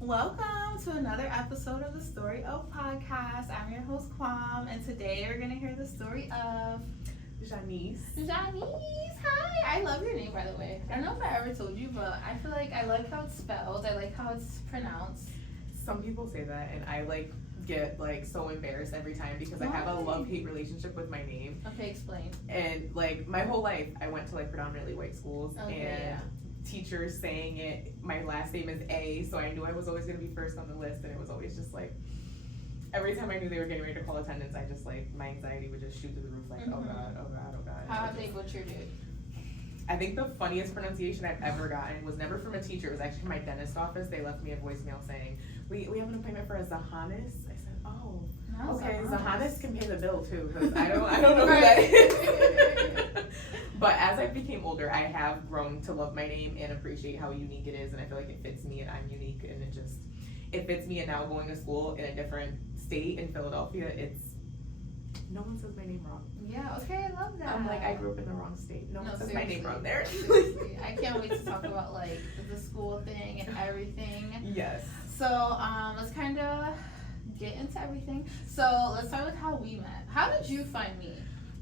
Welcome to another episode of the Story of Podcast. I'm your host, Kwam, and today we're going to hear the story of Zhanise. Zhanise. Hi. I love your name, by the way. I don't know if I ever told you, but I feel like I like how it's spelled. I like how it's pronounced. Some people say that, and I get so embarrassed every time because I have a love-hate relationship with my name. Okay, explain. And my whole life, I went to predominantly white schools, teachers saying it. My last name is A, so I knew I was always gonna be first on the list, and it was always just every time I knew they were getting ready to call attendance, I just my anxiety would just shoot through the roof. Oh god, oh god, oh god. How have they butchered it? I think the funniest pronunciation I've ever gotten was never from a teacher. It was actually from my dentist office. They left me a voicemail saying, we have an appointment for a Zhanise. I said, oh, No, okay, Zhanise. Zhanise can pay the bill too, because I don't know who that is. But as I became older, I have grown to love my name and appreciate how unique it is, and I feel like it fits me, and I'm unique, and it fits me. And now going to school in a different state in Philadelphia, no one says my name wrong. Yeah, okay, I love that. I'm I grew up in the wrong state. No one says my name wrong there. Seriously. I can't wait to talk about the school thing and everything. Yes. So let's kind of get into everything. So let's start with how we met. How did you find me?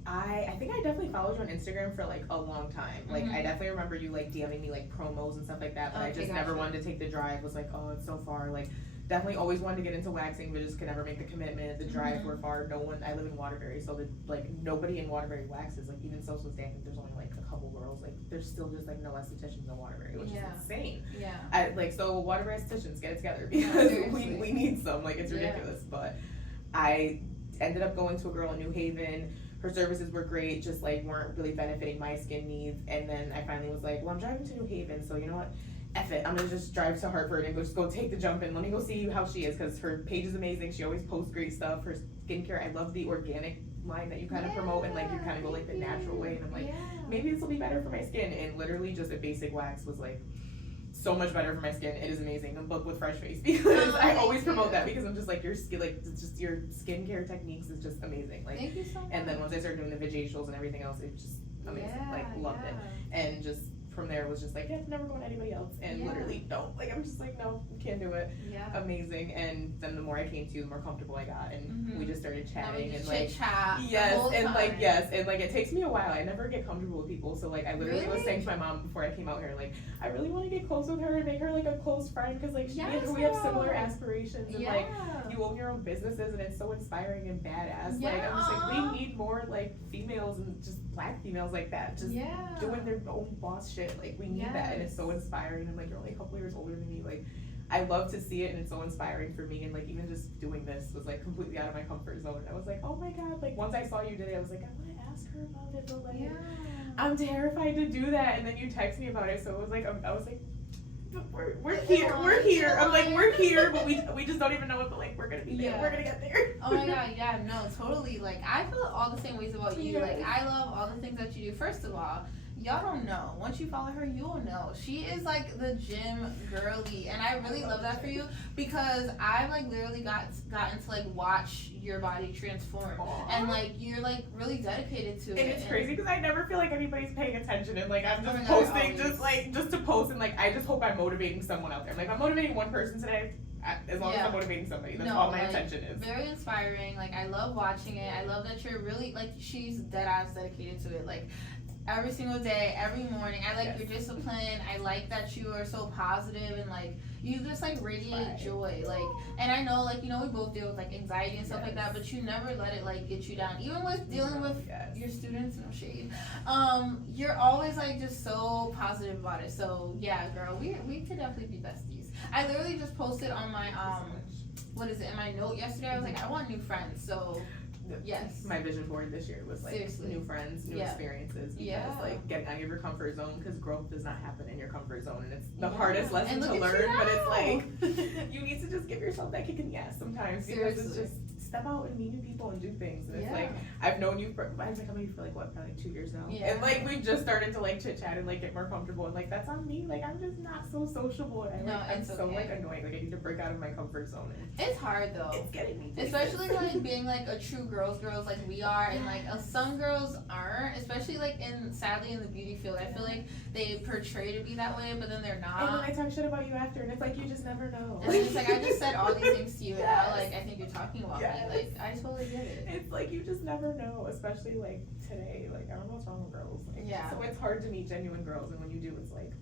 I think I definitely followed you on Instagram for a long time. I definitely remember you DMing me promos and stuff like that, but I just never wanted to take the drive. Was oh, it's so far. Definitely always wanted to get into waxing, but just could never make the commitment. The drives were far. No one. I live in Waterbury, so nobody in Waterbury waxes. Even social day, I think there's only a couple girls. There's still just no estheticians in Waterbury, which is insane. Yeah. So Waterbury estheticians, get it together because we need some. It's ridiculous. But I ended up going to a girl in New Haven. Her services were great, just weren't really benefiting my skin needs. And then I finally was well, I'm driving to New Haven, so you know what? F it, I'm gonna just drive to Hartford and go take the jump and let me go see how she is, because her page is amazing. She always posts great stuff. Her skincare, I love the organic line that you kind of promote, and you kind of go the natural way. And I'm maybe this will be better for my skin. And literally just a basic wax was so much better for my skin. It is amazing. I'm booked with Fresh Face because I always promote that, because I'm just your skin, it's just your skincare techniques is just amazing. Thank you so much. And then once I started doing the biracials and everything else, it's just amazing. Loved it. And just from there it was just never going to anybody else, and literally don't. I'm just no, can't do it. Yeah. Amazing. And then the more I came to you, the more comfortable I got, and we just started chatting and chat. Yes, and yes, and it takes me a while. I never get comfortable with people, so I literally was saying to my mom before I came out here, I really want to get close with her and make her a close friend, because we have similar aspirations, and you own your own businesses, and it's so inspiring and badass. I'm just we need more females, and just black females like that, just doing their own boss shit. We need that, and it's so inspiring. And you're only a couple years older than me. I love to see it, and it's so inspiring for me. And even just doing this was completely out of my comfort zone. I was oh my god. Once I saw you today, I was I want to ask her about it, but I'm terrified to do that. And then you text me about it, so it was I was we're here. I'm we're here, but we just don't even know it. But we're gonna be there. We're gonna get there. Oh my god, yeah, no, totally. I feel all the same ways about you. I love all the things that you do. First of all, y'all don't know. Once you follow her, you'll know. She is the gym girly, and I really love that for you, because I've literally gotten to watch your body transform. Aww. And you're really dedicated to it. And it's crazy because I never feel anybody's paying attention, and I'm just posting just to post, and I just hope I'm motivating someone out there. I'm motivating one person today. As long as I'm motivating somebody, that's all my intention is. Very inspiring. I love watching it. I love that you're really she's dead ass dedicated to it. Every single day, every morning. I like your discipline. I like that you are so positive, and you just radiate joy. And I know we both deal with anxiety and stuff like that, but you never let it get you down. Even with dealing with your students, no shade. You're always just so positive about it. So yeah, girl, we could definitely be besties. I literally just posted on my in my note yesterday. I was I want new friends. So yes, my vision board this year was new friends, new experiences, because getting out of your comfort zone, because growth does not happen in your comfort zone, and it's the hardest lesson to learn, but it's you need to just give yourself that kick in the ass sometimes, because it's just step out and meet new people and do things. And it's like, I've known you for, I've known you for like, what, probably like 2 years now. Yeah. And like, we've just started to like chit chat and like get more comfortable. And like, that's on me. Like, I'm just not so sociable. And I'm so like annoying. Like, I need to break out of my comfort zone. And it's hard though. It's getting me. Especially like being like a true girls like we are. And like some girls aren't. Especially like sadly in the beauty field. I feel like they portray to be that way, but then they're not. And then I talk shit about you after. And it's like, you just never know. And it's like, I just said all these things to you, and now, like, I think you're talking about me. Like, I totally get it. It's like, you just never know, especially, like, today. Like, I don't know what's wrong with girls. Like, so it's hard to meet genuine girls, and when you do, it's like,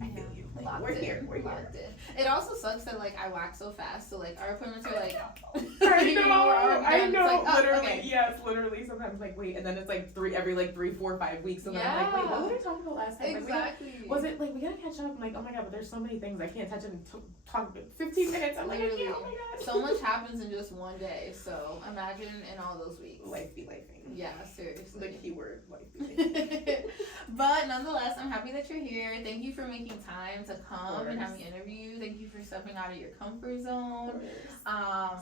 I feel you. Like, we're here. It also sucks that, like, I wax so fast, so, like, our appointments are, like... I know, like, oh, literally, okay. yes, literally, sometimes, like, wait, and then it's, like, every 3, 4, 5 weeks, so then I'm like, wait, what were we talking about last time? Exactly. Like, was it, like, we gotta catch up, I'm like, oh my god, but there's so many things, I can't touch it in talk 15 minutes, I'm like, I can't, oh my god. So much happens in just one day, so imagine in all those weeks. Life be lifing. Yeah, seriously. The keyword, life be lifing. But nonetheless, I'm happy that you're here. Thank you for making time to come and have me interview you. Thank you for stepping out of your comfort zone.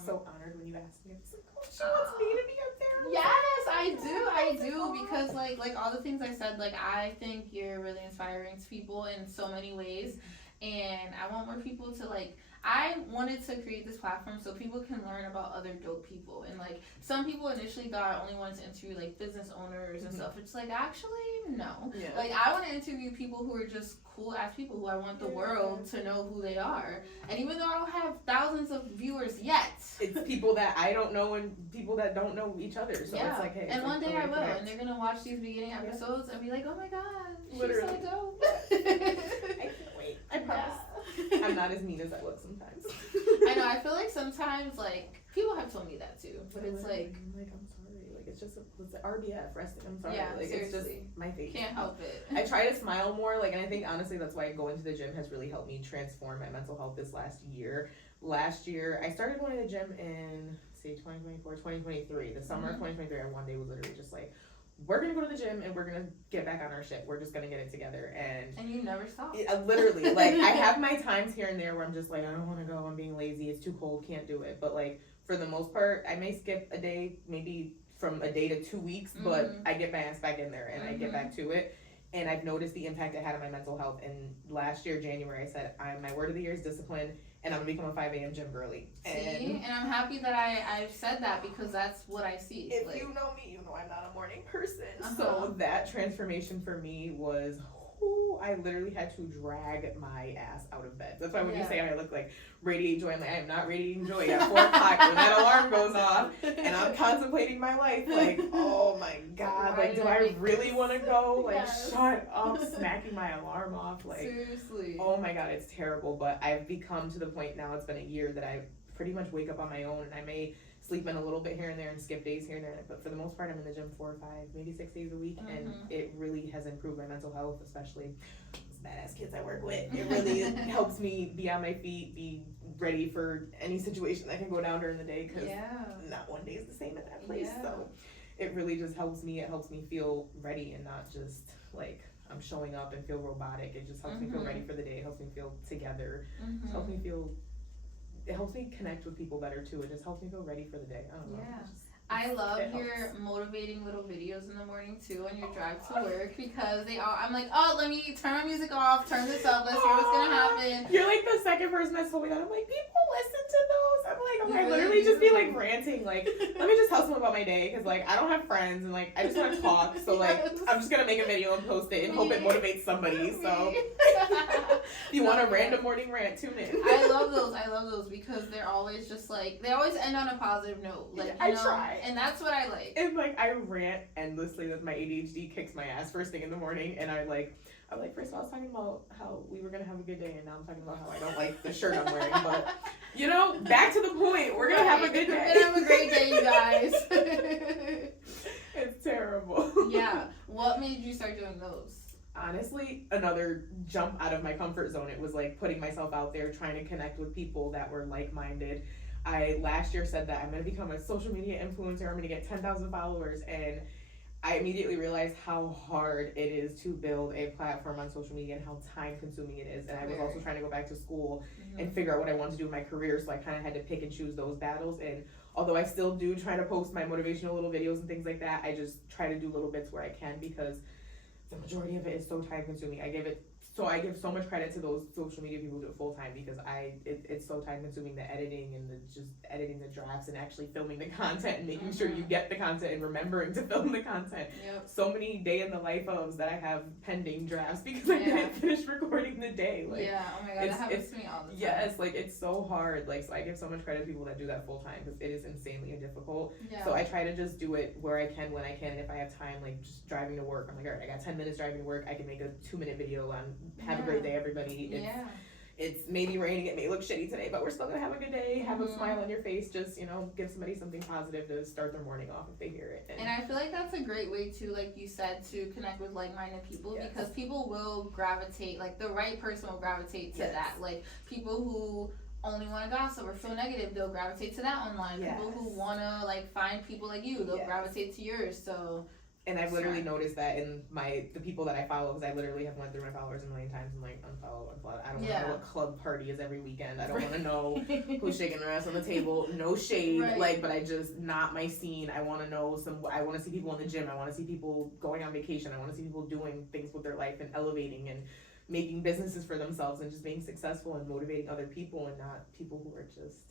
So honored when you asked me. I was like, oh, she wants me to be up there. Yes, I do because like all the things I said, like I think you're really inspiring to people in so many ways, and I want more people to like. I wanted to create this platform so people can learn about other dope people. And like some people initially thought I only wanted to interview like business owners and stuff. It's like actually no. Yeah. Like I want to interview people who are just cool ass people who I want the world to know who they are. And even though I don't have thousands of viewers yet, it's people that I don't know and people that don't know each other. So it's like, hey. And one day I will, and they're gonna watch these beginning episodes and be like, oh my god, literally. She's so dope. I can't wait. I promise. I'm not as mean as I look sometimes. I know. I feel like sometimes, like people have told me that too, but it's like I'm sorry. Like it's just it's RBF resting. I'm sorry. Yeah, like seriously. It's just my face. Can't help it. I try to smile more. Like, and I think honestly that's why going to the gym has really helped me transform my mental health this last year. Last year I started going to the gym in 2024, 2023. The summer of 2023. And one day was literally just like, we're gonna go to the gym and we're gonna get back on our shit. We're just gonna get it together. And you never stop. Literally, like I have my times here and there where I'm just like, I don't want to go. I'm being lazy. It's too cold. Can't do it. But like for the most part, I may skip a day, maybe from a day to 2 weeks, but I get my ass back in there and I get back to it. And I've noticed the impact it had on my mental health. And last year, January, I said, my word of the year is discipline. And I'm gonna become a 5 a.m. gym girly. And I'm happy that I've said that because that's what I see. If like, you know me, you know I'm not a morning person. So that transformation for me was, I literally had to drag my ass out of bed. That's why when you say I look like radiate joy, I'm like, I am not radiating joy at 4 o'clock when that alarm goes off and I'm contemplating my life. Like, oh my god, like, do I really want to go? Like, shut up, smacking my alarm off. Like, seriously. Oh my god, it's terrible. But I've become to the point now, it's been a year that I pretty much wake up on my own, and I may sleep in a little bit here and there and skip days here and there, but for the most part I'm in the gym 4 or 5, maybe 6 days a week, and it really has improved my mental health, especially those badass kids I work with. It really helps me be on my feet, be ready for any situation that can go down during the day, because not one day is the same at that place. So it really just helps me. It helps me feel ready and not just like I'm showing up and feel robotic. It just helps me feel ready for the day. It helps me feel together. It helps me feel. It helps me connect with people better too. It just helps me feel ready for the day. I don't know. Yeah. I love your motivating little videos in the morning too on your drive to work, because I'm like, oh, let me turn my music off, turn this up, let's hear what's gonna happen. You're like the second person that's told me that. I'm like, people listen to those. I'm like, I literally just be like ranting, like, let me just tell someone about my day, because like I don't have friends and like I just want to talk. So like I'm just gonna make a video and post it and hope it motivates somebody. So if you want a random morning rant, tune in. I love those because they're always just like, they always end on a positive note. Like, I try. And that's what I like. And like I rant endlessly with my ADHD kicks my ass first thing in the morning, and I'm like, first of all, I was talking about how we were gonna have a good day, and now I'm talking about how I don't like the shirt I'm wearing. But you know, back to the point. We're gonna have a good day. We're gonna have a great day, you guys. It's terrible. Yeah. What made you start doing those? Honestly, another jump out of my comfort zone. It was like putting myself out there, trying to connect with people that were like-minded. I last year said that I'm going to become a social media influencer. I'm going to get 10,000 followers, and I immediately realized how hard it is to build a platform on social media and how time consuming it is. And I was also trying to go back to school and figure out what I wanted to do in my career. So I kind of had to pick and choose those battles. And although I still do try to post my motivational little videos and things like that, I just try to do little bits where I can, because the majority of it is so time consuming. I give so much credit to those social media people who do it full time, because it's so time consuming, the editing and just editing the drafts and actually filming the content and making sure you get the content and remembering to film the content. So many day in the life ofs that I have pending drafts because I didn't finish recording the day. Like, oh my god, that happens to me all the time. Yes, like it's so hard. Like, so I give so much credit to people that do that full time, because it is insanely difficult. So I try to just do it where I can, when I can, and if I have time, like just driving to work, I'm like, all right, I got 10 minutes driving to work, I can make a 2-minute video on have a great day, everybody. It's maybe raining, it may look shitty today, but we're still gonna have a good day, have a smile on your face, just, give somebody something positive to start their morning off if they hear it. And I feel like that's a great way to, like you said, to connect with like-minded people, because people will gravitate, like the right person will gravitate to that. Like people who only want to gossip or feel negative, they'll gravitate to that online. People who want to like find people like you, they'll gravitate to yours. So. And I've literally noticed that in the people that I follow, because I literally have went through my followers a million times and like unfollow. I don't want to know what club party is every weekend. I don't want to know who's shaking their ass on the table. No shade, but I just, not my scene. I want to know I want to see people in the gym. I want to see people going on vacation. I want to see people doing things with their life and elevating and making businesses for themselves and just being successful and motivating other people, and not people who are just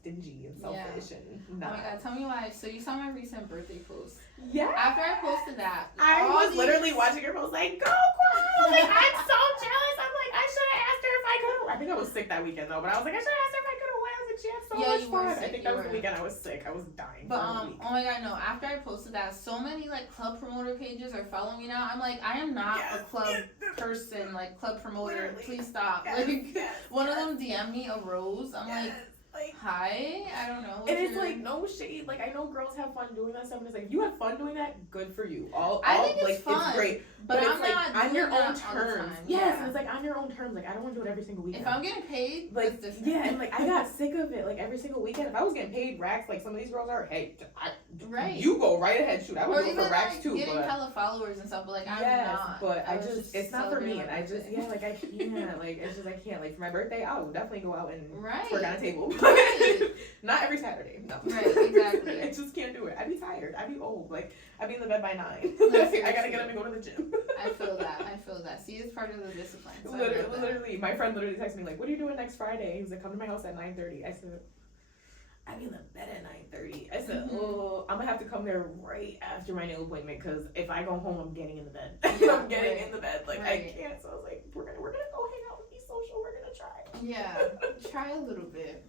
stingy and selfish and not. Oh my god, tell me why. So you saw my recent birthday post. Yeah. After I posted that, I was literally watching her post like, go girl! Like, I'm so jealous. I'm like, I should have asked her if I could. I think I was sick that weekend though, but I was like, I should have asked her if I could have went. I was like, she had so much fun. I think that was the weekend I was sick. I was dying. But oh my god, no. After I posted that, so many like club promoter pages are following me now. I'm like, I am not a club person, like club promoter. Literally. Please stop. Like one of them DM'd me a rose. I'm like, hi, I don't know. And it's like no shade. Like, I know girls have fun doing that stuff, and it's like, if you have fun doing that, good for you. I think it's like, fun, it's great, but it's I'm like not on your own terms. Yes, and it's like on your own terms. Like, I don't want to do it every single weekend. If I'm getting paid, like, and like I got sick of it. Like every single weekend, if I was getting paid racks, like some of these girls are, hey, you go right ahead, shoot. I would go for racks too, getting but hella followers and stuff. But like I'm not. But I just it's not for me, and I just like I can't. Like it's just I can't. Like for my birthday, I'll definitely go out and work on a table. Not every Saturday. No. Right, exactly. I just can't do it. I'd be tired. I'd be old. Like I'd be in the bed by 9. I gotta get up and go to the gym. I feel that. See, it's part of the discipline. So literally, my friend literally texted me like, "What are you doing next Friday?" He was like, "Come to my house at 9:30." I said, "I'd be in the bed at 9:30." I said, "Oh, I'm gonna have to come there right after my nail appointment, because if I go home, I'm getting in the bed. I'm getting in the bed. Like I can't." So I was like, "We're gonna go hang out and be social. We're gonna try." Yeah, try a little bit.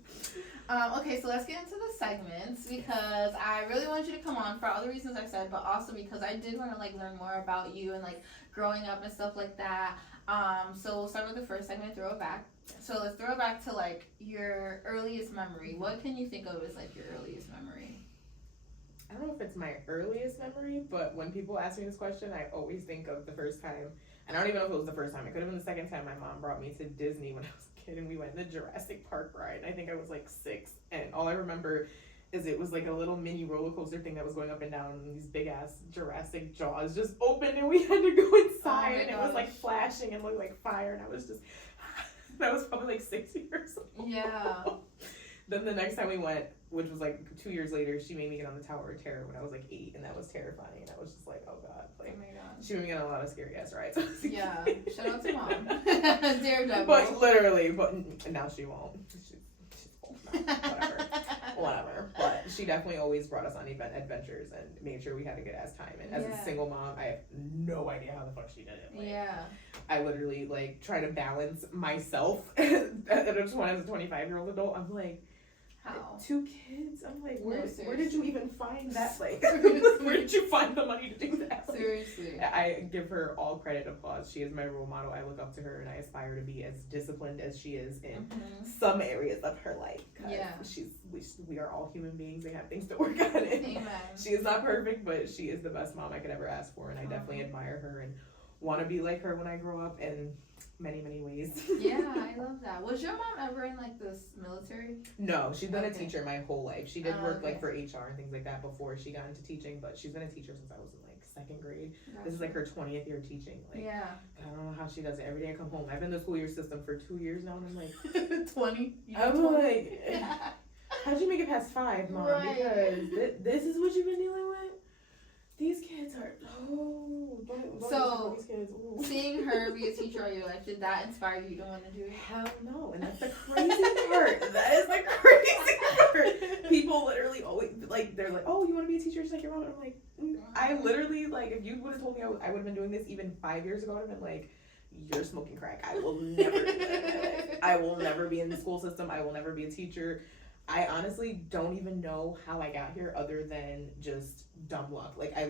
Okay, so let's get into the segments, because I really want you to come on for all the reasons I said, but also because I did want to like learn more about you and like growing up and stuff like that. So we'll start with the first segment, throw it back. So let's throw it back to like your earliest memory. What can you think of as like your earliest memory? I don't know if it's my earliest memory, but when people ask me this question, I always think of the first time. And I don't even know if it was the first time. It could have been the second time my mom brought me to Disney when I was a kid, and we went the Jurassic Park ride. And I think I was like 6, and all I remember is it was like a little mini roller coaster thing that was going up and down, and these big ass Jurassic jaws just opened, and we had to go inside, and it was like flashing and looked like fire, and I was just that was probably like 6 years old. Yeah. Then the next time we went, which was like 2 years later, she made me get on the Tower of Terror when I was like 8, and that was terrifying. And I was just like, oh god, like, oh my god. She made me get on a lot of scary ass rides. Yeah, shout out to mom. Daredevil. But literally, but now she won't. She's old now. Whatever. But she definitely always brought us on adventures and made sure we had a good ass time. And as a single mom, I have no idea how the fuck she did it. Like, I literally like try to balance myself as a 25-year-old adult. I'm like, how? 2 kids? I'm like, where did you even find that? Like, Seriously. where did you find the money to do that? Like, Seriously. I give her all credit and applause. She is my role model. I look up to her, and I aspire to be as disciplined as she is in some areas of her life. Yeah. We are all human beings. They have things to work on. Amen. She is not perfect, but she is the best mom I could ever ask for, and I definitely admire her and want to be like her when I grow up. And many, many ways. Yeah, I love that. Was your mom ever in like this military? No, she's been a Okay. teacher my whole life. She did work Okay. like for HR and things like that before she got into teaching, but she's been a teacher since I was in like second grade. Gotcha. This is like her 20th year teaching. Like, Yeah. I don't know how she does it. Every day I come home, I've been in the school year system for 2 years now, and I'm like, 20. I'm 20. like, how'd you make it past 5, Mom? Right. Because this is what you've been dealing with. These kids are So, these kids. Ooh. Seeing her be a teacher all your life, did that inspire you to want to do it? Hell no, and that's the crazy part. That is the crazy part. People literally always like they're like, oh, you want to be a teacher just like your mom? And I'm like, I literally like if you would have told me I would have been doing this even 5 years ago, I'd have been like, you're smoking crack. I will never do that in my life. I will never be in the school system. I will never be a teacher. I honestly don't even know how I got here other than just dumb luck. Like I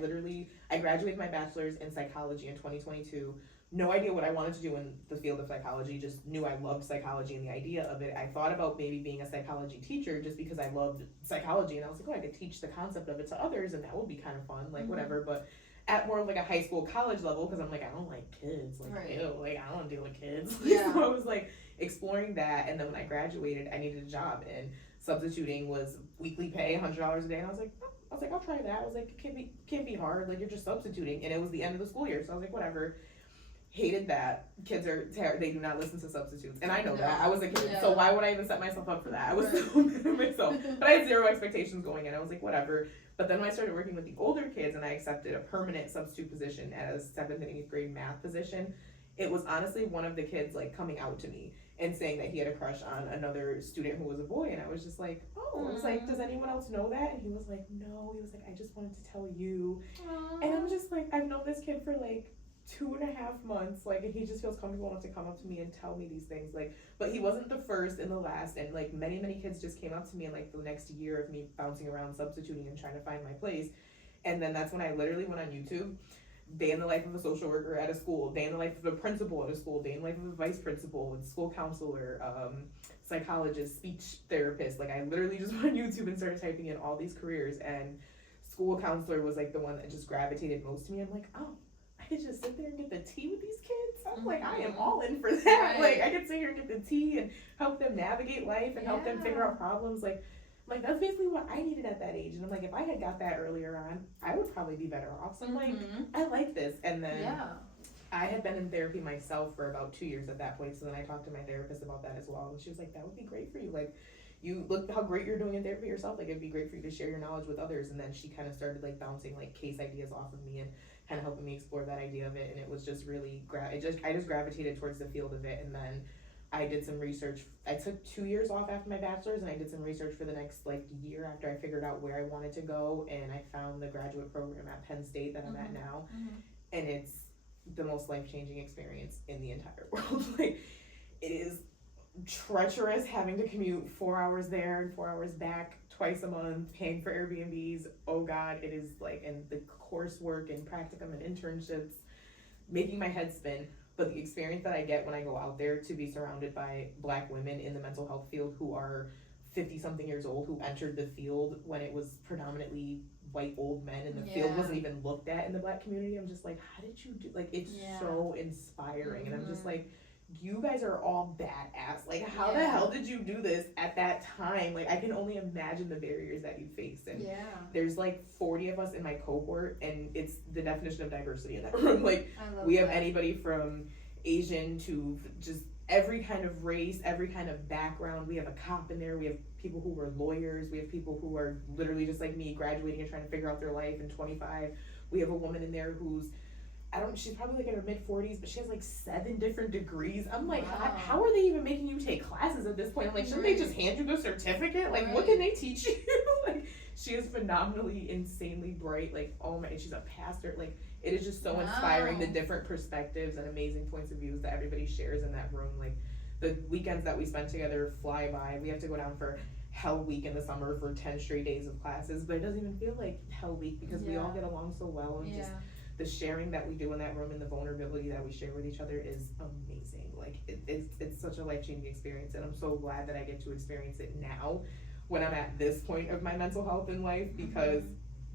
graduated my bachelor's in psychology in 2022. No idea what I wanted to do in the field of psychology, just knew I loved psychology and the idea of it. I thought about maybe being a psychology teacher just because I loved psychology and I was like, oh, I could teach the concept of it to others and that would be kind of fun, like whatever. But at more of like a high school, college level, because I'm like, I don't like kids, like Right. ew, like I don't want to deal with kids. Yeah. So I was like exploring that, and then when I graduated, I needed a job, and substituting was weekly pay, $100 a day, and I was like, I'll try that. I was like, it can't be hard. Like you're just substituting, and it was the end of the school year, so I was like, whatever. Hated that. Kids are they do not listen to substitutes, and I know that. I was a kid, so why would I even set myself up for that? I was so mad at myself, but I had zero expectations going in. I was like, whatever. But then when I started working with the older kids, and I accepted a permanent substitute position as 7th and 8th grade math position, it was honestly one of the kids like coming out to me and saying that he had a crush on another student who was a boy, and I was just like, oh, I was like, does anyone else know that? And he was like, no. He was like, I just wanted to tell you. Aww. And I'm just like, I've known this kid for like 2.5 months, like, and he just feels comfortable enough to come up to me and tell me these things, like, but he wasn't the first and the last, and like many kids just came up to me in like the next year of me bouncing around substituting and trying to find my place. And then that's when I literally went on YouTube, day in the life of a social worker at a school, day in the life of a principal at a school, day in the life of a vice principal, school counselor, psychologist, speech therapist. Like I literally just went on YouTube and started typing in all these careers, and school counselor was like the one that just gravitated most to me. I'm like, oh, I could just sit there and get the tea with these kids. I'm like, I am all in for that. Right. Like I could sit here and get the tea and help them navigate life and help them figure out problems. Like that's basically what I needed at that age. And I'm like, if I had got that earlier on, I would probably be better off. So I'm like, I like this. And then I had been in therapy myself for about 2 years at that point. So then I talked to my therapist about that as well. And she was like, that would be great for you. Like, you look how great you're doing in therapy yourself. Like, it'd be great for you to share your knowledge with others. And then she kind of started like bouncing like case ideas off of me and kind of helping me explore that idea of it. And it was just really, I just gravitated towards the field of it. And then I did some research. I took 2 years off after my bachelor's, and I did some research for the next like year after I figured out where I wanted to go. And I found the graduate program at Penn State that I'm at now. And it's the most life-changing experience in the entire world. Like, it is treacherous having to commute 4 hours there and 4 hours back twice a month, paying for Airbnbs. Oh God, it is like, and the coursework and practicum and internships, making my head spin. But the experience that I get when I go out there to be surrounded by Black women in the mental health field who are 50-something years old, who entered the field when it was predominantly white old men and the field wasn't even looked at in the Black community. I'm just like, how did you do, like, it's so inspiring. And I'm just like, you guys are all badass. Like, how the hell did you do this at that time? Like, I can only imagine the barriers that you faced. And there's like 40 of us in my cohort, and it's the definition of diversity in that room. Like, we have anybody from Asian to just every kind of race, every kind of background. We have a cop in there. We have people who were lawyers. We have people who are literally just like me, graduating and trying to figure out their life in 25. We have a woman in there who's, she's probably like in her mid-40s, but she has like 7 different degrees. I'm like, how are they even making you take classes at this point? I'm like, shouldn't they just hand you the certificate? Like, what can they teach you? Like, she is phenomenally, insanely bright. Like, oh my, she's a pastor. Like, it is just so inspiring, the different perspectives and amazing points of views that everybody shares in that room. Like, the weekends that we spend together fly by. We have to go down for Hell Week in the summer for 10 straight days of classes, but it doesn't even feel like Hell Week because we all get along so well, and just the sharing that we do in that room and the vulnerability that we share with each other is amazing. Like, it's such a life-changing experience, and I'm so glad that I get to experience it now when I'm at this point of my mental health in life, because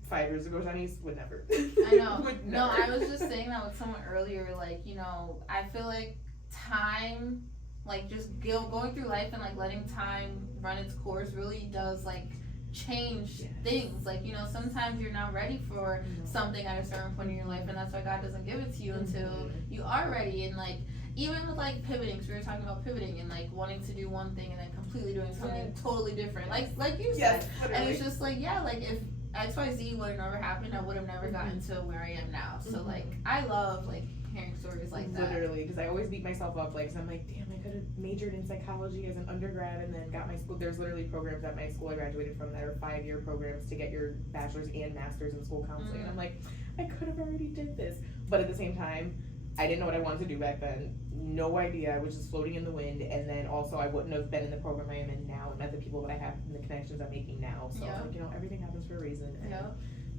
5 years ago, Zhanise would never. I know. No, I was just saying that with someone earlier, like, you know, I feel like time, like just going through life and like letting time run its course really does like change things. Like, you know, sometimes you're not ready for something at a certain point in your life, and that's why God doesn't give it to you until you are ready. And like, even with like pivoting, so we were talking about pivoting and like wanting to do one thing and then completely doing something totally different, like you said. And it's just like, yeah, like if XYZ would have never happened, I would have never gotten to where I am now. So like, I love like hearing stories like that. Literally, because I always beat myself up, like, so I'm like, damn, I could have majored in psychology as an undergrad and then got my school. There's literally programs at my school I graduated from that are 5-year programs to get your bachelor's and master's in school counseling. And I'm like, I could have already did this. But at the same time, I didn't know what I wanted to do back then. No idea. I was just floating in the wind. And then also, I wouldn't have been in the program I am in now and met the people that I have and the connections I'm making now. So, like, you know, everything happens for a reason. And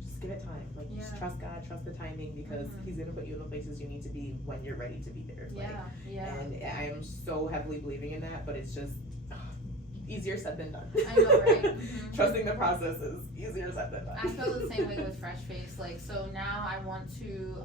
just give it time. Like, just trust God, trust the timing, because He's going to put you in the places you need to be when you're ready to be there. Like, and I am so heavily believing in that, but it's just easier said than done. I know, right? Trusting the process is easier said than done. I feel the same way with Fresh Face. Like, so now I want to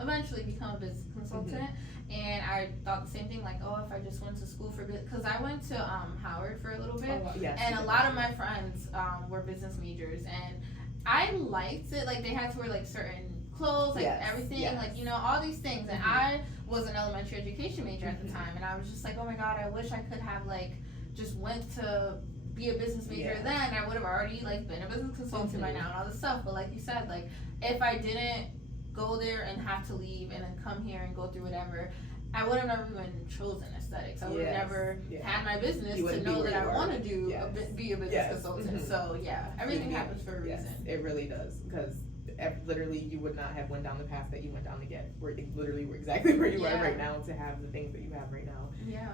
eventually become a business consultant. And I thought the same thing, like, oh, if I just went to school for business, because I went to Howard for a little bit, and a lot of my friends were business majors, and I liked it. Like, they had to wear like certain clothes, like everything, like, you know, all these things. And I was an elementary education major at the time, and I was just like, oh my God, I wish I could have like just went to be a business major then. I would have already like been a business consultant by now and all this stuff. But like you said, like, if I didn't go there and have to leave and then come here and go through whatever, I would have never even chosen aesthetics. I would have never had my business to know that I want to do be a business consultant. So everything happens for a reason. It really does, because literally you would not have went down the path that you went down to get where literally exactly where you are right now to have the things that you have right now.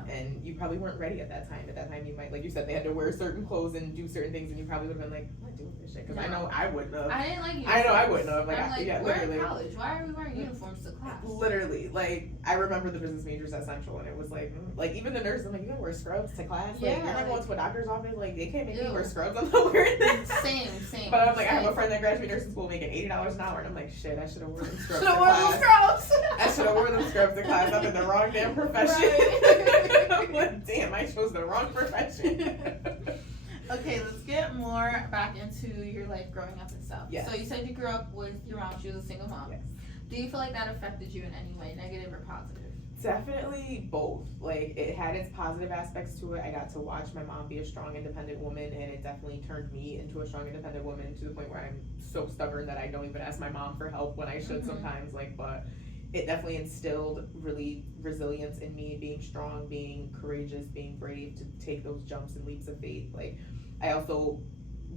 And you probably weren't ready at that time. At that time, you might, like you said, they had to wear certain clothes and do certain things, and you probably would have been like, I'm not doing this shit, because I know I wouldn't have. I didn't like uniforms. I know I wouldn't have. Like, I'm like, we're in college. Why are we wearing uniforms to class? Literally, like, I remember the business majors at Central, and it was like even the nurses, I'm like, you gotta wear scrubs to class? Like, you're not going to a doctor's office? Like, they can't make me wear scrubs. I'm not wearing that. Same. But I'm like, I have a friend that graduated nursing school making $80 an hour, and I'm like, shit, I should have worn them scrubs to class. I should have worn them scrubs to class. I'm in the wrong damn profession. I'm like, damn, I chose the wrong profession. Okay, let's get more back into your life growing up and stuff. So you said you grew up with your mom. She was a single mom. Do you feel like that affected you in any way, negative or positive? Definitely both. Like, it had its positive aspects to it. I got to watch my mom be a strong, independent woman, and it definitely turned me into a strong, independent woman, to the point where I'm so stubborn that I don't even ask my mom for help when I should sometimes. Like, but it definitely instilled really resilience in me, being strong, being courageous, being brave to take those jumps and leaps of faith. Like, I also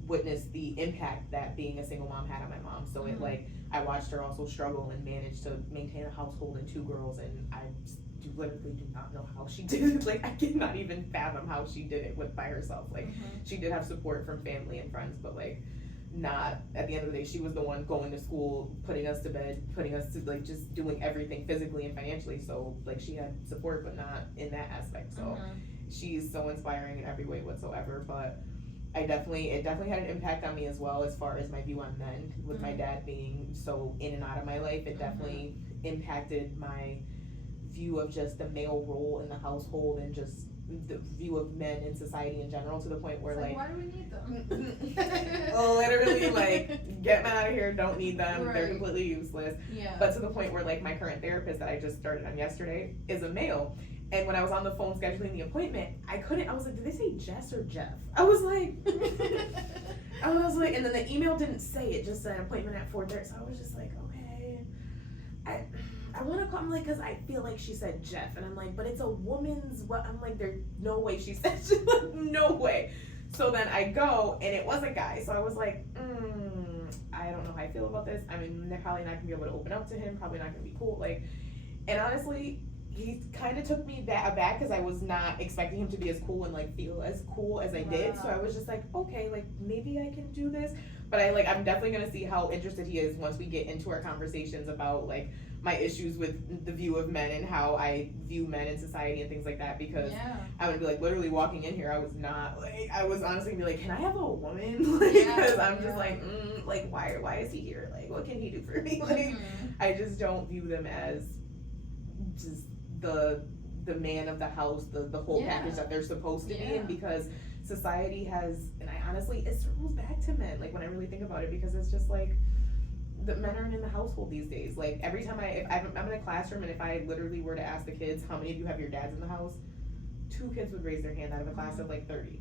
witnessed the impact that being a single mom had on my mom. So it, like, I watched her also struggle and manage to maintain a household and 2 girls, and I literally do not know how she did it. Like, I cannot even fathom how she did it by herself. Like, she did have support from family and friends, but like, not at the end of the day, she was the one going to school, putting us to bed, putting us to, like, just doing everything physically and financially. So like, she had support, but not in that aspect. So she's so inspiring in every way whatsoever. But it definitely had an impact on me as well, as far as my view on men. With my dad being so in and out of my life, it definitely impacted my view of just the male role in the household and just the view of men in society in general, to the point where like why do we need them? Literally, like, get men out of here, don't need them, they're completely useless. But to the point where, like, my current therapist that I just started on yesterday is a male. And when I was on the phone scheduling the appointment, I was like, did they say Jess or Jeff? I was like, and then the email didn't say it, just said appointment at 4:30. So I was just like, okay. I want to call him, like, because I feel like she said Jeff. And I'm like, but it's a woman's, I'm like, there's no way she said, like, no way. So then I go, and it was a guy. So I was like, I don't know how I feel about this. I mean, they're probably not going to be able to open up to him, probably not going to be cool. Like, and honestly, he kind of took me aback, because I was not expecting him to be as cool and like feel as cool as I did. So I was just like, okay, like, maybe I can do this. But I'm definitely gonna see how interested he is once we get into our conversations about like my issues with the view of men and how I view men in society and things like that. Because I would be like, literally walking in here, I was honestly gonna be like, can I have a woman? Like, because I'm just like, why is he here? Like, what can he do for me? Like, I just don't view them as just the the man of the house, the whole package that they're supposed to be in, because society has, and I honestly, it circles back to men, like when I really think about it, because it's just like, the men aren't in the household these days. Like every time I'm in a classroom, and if I literally were to ask the kids, how many of you have your dads in the house? 2 kids would raise their hand out of a class of like 30.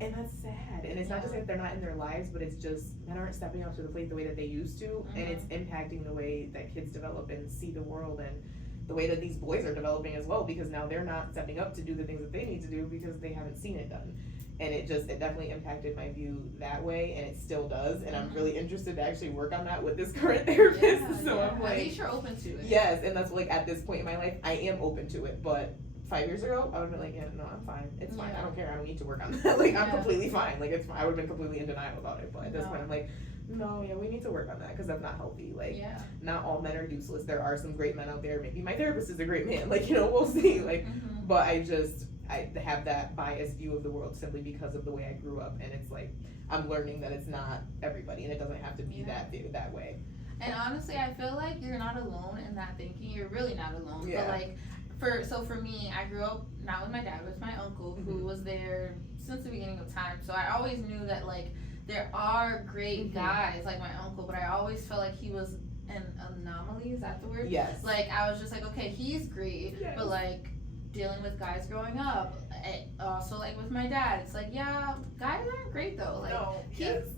And that's sad. And it's not to say that they're not in their lives, but it's just men aren't stepping up to the plate the way that they used to, and it's impacting the way that kids develop and see the world, and the way that these boys are developing as well, because now they're not stepping up to do the things that they need to do because they haven't seen it done. And it definitely impacted my view that way, and it still does, and I'm really interested to actually work on that with this current therapist. I'm like, at least you're open to it. Yes, and that's like at this point in my life, I am open to it, but 5 years ago, I would have been like, yeah, no, I'm fine. It's fine. I don't care. I don't need to work on that. Like, I'm completely fine. Like, it's fine. I would have been completely in denial about it. But at this point, I'm like, no, we need to work on that, because that's not healthy. Like, not all men are useless. There are some great men out there. Maybe my therapist is a great man. Like, we'll see. Like, but I have that biased view of the world simply because of the way I grew up. And it's like, I'm learning that it's not everybody, and it doesn't have to be that way. And honestly, I feel like you're not alone in that thinking. You're really not alone. But like, for me, I grew up not with my dad, with my uncle, who was there since the beginning of time. So I always knew that like there are great guys like my uncle, but I always felt like he was an anomaly. Is that the word? Yes. Like I was just like, okay, he's great, but like dealing with guys growing up, also like with my dad, it's like, yeah, guys aren't great though. Like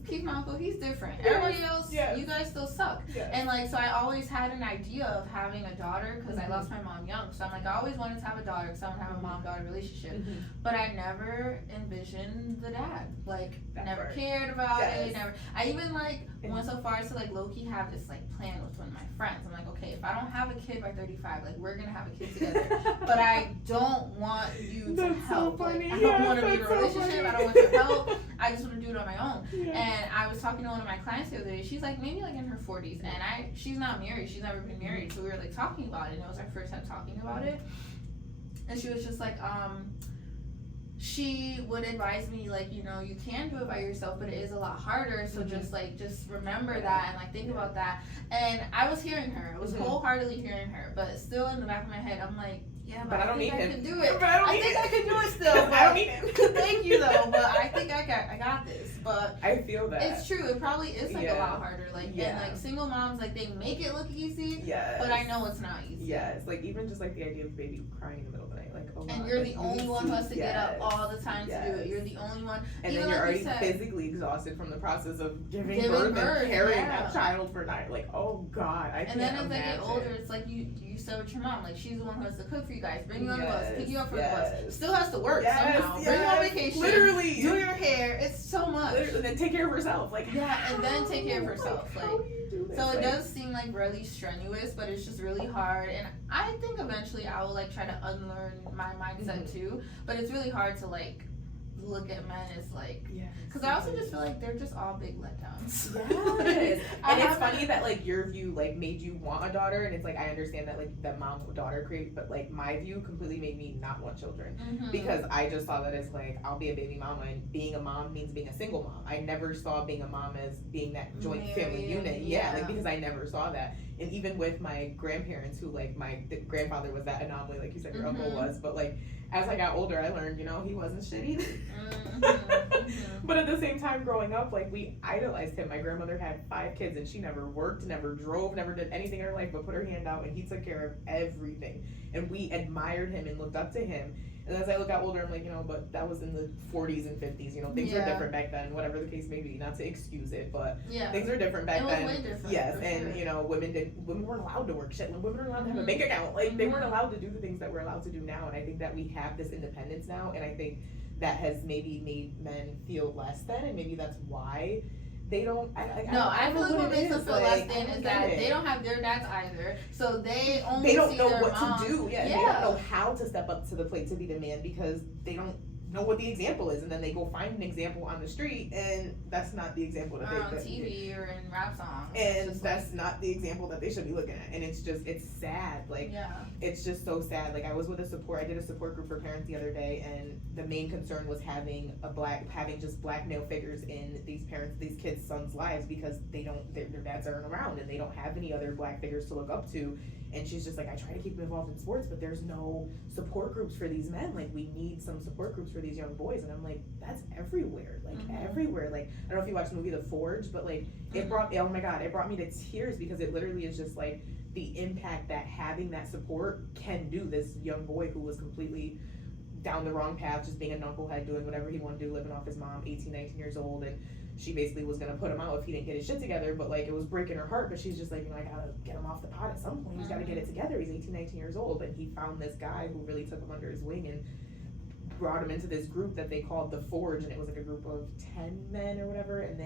Keith my uncle, he's different. Everybody else, you guys still suck. And like, so I always had an idea of having a daughter, because I lost my mom young. So I'm like, I always wanted to have a daughter because I want to have a mom-daughter relationship. But I never envisioned the dad. Like, never cared about it. Never. I even like went so far as to like low-key have this like plan with one of my friends. I'm like, okay, if I don't have a kid by 35, like we're gonna have a kid together. But I don't want you to help. Like, I don't want to be in a relationship. I don't want your help. I just want to do it on my own. And I was talking to one of my clients the other day. She's like maybe like in her 40s, and she's not married. She's never been married. So we were like talking about it, and it was our first time talking about it. And she was just like, she would advise me like, you can do it by yourself, but it is a lot harder. So just remember that and like think about that. And I was hearing her. I was wholeheartedly hearing her, but still in the back of my head, I'm like, yeah, but I don't think I can do it. I think I can do it still. But I don't need him. Thank you though, but I think I got this. But I feel that it's true. It probably is like a lot harder. Like and like single moms, like they make it look easy. But I know it's not easy. Like even just like the idea of baby crying in the middle of the night, like and you're the only one who has to get up all the time to do it. You're the only one. And then you're already physically exhausted from the process of giving birth and carrying that child for night. Like, oh God, I can't imagine. And then as they get older, it's like you said with your mom, like she's the one who has to cook for you guys, bring you on the bus, pick you up from the bus, still has to work somehow, bring you on vacation, literally do your hair. It's so much. And then take care of herself, like and then take care of herself, like so it does seem like really strenuous, but it's just really hard. And I think eventually I will like try to unlearn my mindset too, but it's really hard to like look at men as like, because I also just feel like they're just all big letdowns. And it's funny that like your view like made you want a daughter, and it's like I understand that like the mom daughter create, but like my view completely made me not want children, because I just saw that as like I'll be a baby mama, and being a mom means being a single mom. I never saw being a mom as being that joint family unit. Like because I never saw that. And even with my grandparents, who like my grandfather was that anomaly, like you said your uncle was, but like as I got older, I learned, he wasn't shit either. But at the same time, growing up, like we idolized him. My grandmother had 5 kids, and she never worked, never drove, never did anything in her life but put her hand out, and he took care of everything. And we admired him and looked up to him. And as I look out older, I'm like, but that was in the 40s and 50s. Things were different back then, whatever the case may be. Not to excuse it, but things are different back then. Way different, and women weren't allowed to work shit. Women were allowed to have a bank account. Like they weren't allowed to do the things that we're allowed to do now. And I think that we have this independence now, and I think that has maybe made men feel less than, and maybe that's why they don't. I feel like what makes them feel less than is that they don't have their dads either, so they don't see know their what mom. to do. They don't know how to step up to the plate to be the man, because they don't know what the example is, and then they go find an example on the street, and that's not the example that on TV or in rap songs, and that's not the example that they should be looking at. And it's sad. Like it's just so sad. Like I did a support group for parents the other day, and the main concern was having just black male figures in these kids' sons' lives, because their dads aren't around, and they don't have any other black figures to look up to. And she's just like, I try to keep him involved in sports, but there's no support groups for these men. Like, we need some support groups for these young boys. And I'm like, that's everywhere. Like, everywhere. Like, I don't know if you watched the movie The Forge, but like, it brought, oh my God, it brought me to tears, because it literally is just like the impact that having that support can do. This young boy who was completely down the wrong path, just being a knucklehead, doing whatever he wanted to do, living off his mom, 18, 19 years old, and she basically was gonna put him out if he didn't get his shit together, but like, it was breaking her heart, but she's just like, I gotta get him off the pot at some point, he's gotta get it together, he's 18, 19 years old, and he found this guy who really took him under his wing and brought him into this group that they called The Forge, and it was like a group of 10 men or whatever, and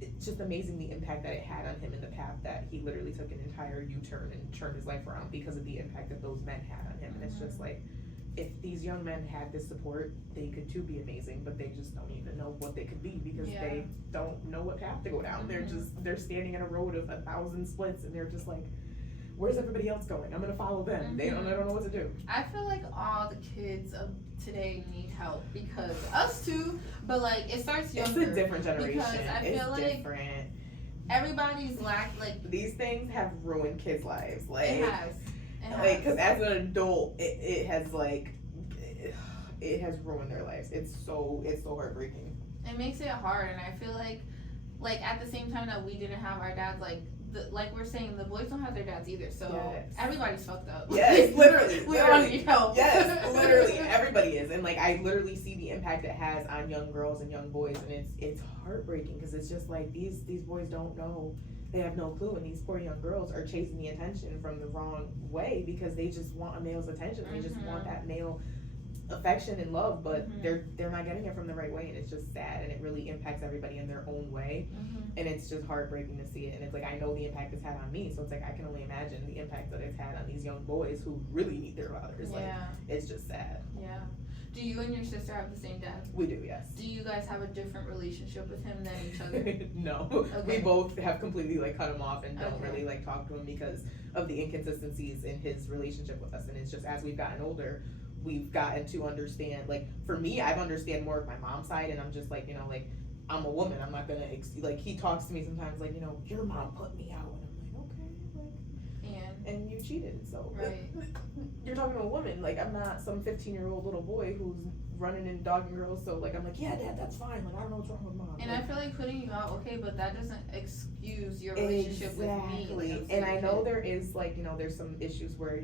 it's just amazing the impact that it had on him in the path that he literally took an entire U-turn and turned his life around because of the impact that those men had on him. And it's just like, if these young men had this support, they could too be amazing, but they just don't even know what they could be, because they don't know what path to go down. They're standing in a road of 1,000 splits, and they're just like, where's everybody else going? I'm gonna follow them. I don't know what to do. I feel like all the kids of today need help, because us too, but like, it starts younger. It's a different generation. Because I feel like different. Everybody's like these things have ruined kids' lives. Like, it has. Like, because as an adult, it has like, it has ruined their lives. It's so heartbreaking. It makes it hard, and I feel like at the same time that we didn't have our dads, like we're saying, the boys don't have their dads either, so everybody's fucked up. Yes, literally. We all need help. Yes, literally, everybody is, and like, I literally see the impact it has on young girls and young boys, and it's heartbreaking, because it's just like, these boys don't know. They have no clue, and these poor young girls are chasing the attention from the wrong way, because they just want a male's attention. They just want that male affection and love, but they're not getting it from the right way, and it's just sad, and it really impacts everybody in their own way, and it's just heartbreaking to see it. And it's like, I know the impact it's had on me, so it's like, I can only imagine the impact that it's had on these young boys who really need their fathers. Like, it's just sad. Yeah. Do you and your sister have the same dad? We do, yes. Do you guys have a different relationship with him than each other? No. Okay. We both have completely like cut him off and don't really like talk to him because of the inconsistencies in his relationship with us. And it's just, as we've gotten older, we've gotten to understand, like, for me, I've understand more of my mom's side, and I'm just like, like, I'm a woman, I'm not gonna, like, he talks to me sometimes like, your mom put me out, and I'm like, okay, like, and you cheated, so you're talking to a woman. Like, I'm not some 15-year-old little boy who's running and dogging girls, so like, I'm like, yeah, Dad, that's fine, like, I don't know what's wrong with Mom. And like, I feel like putting you out, okay, but that doesn't excuse your relationship with me. Like, and I know there is, like, there's some issues where,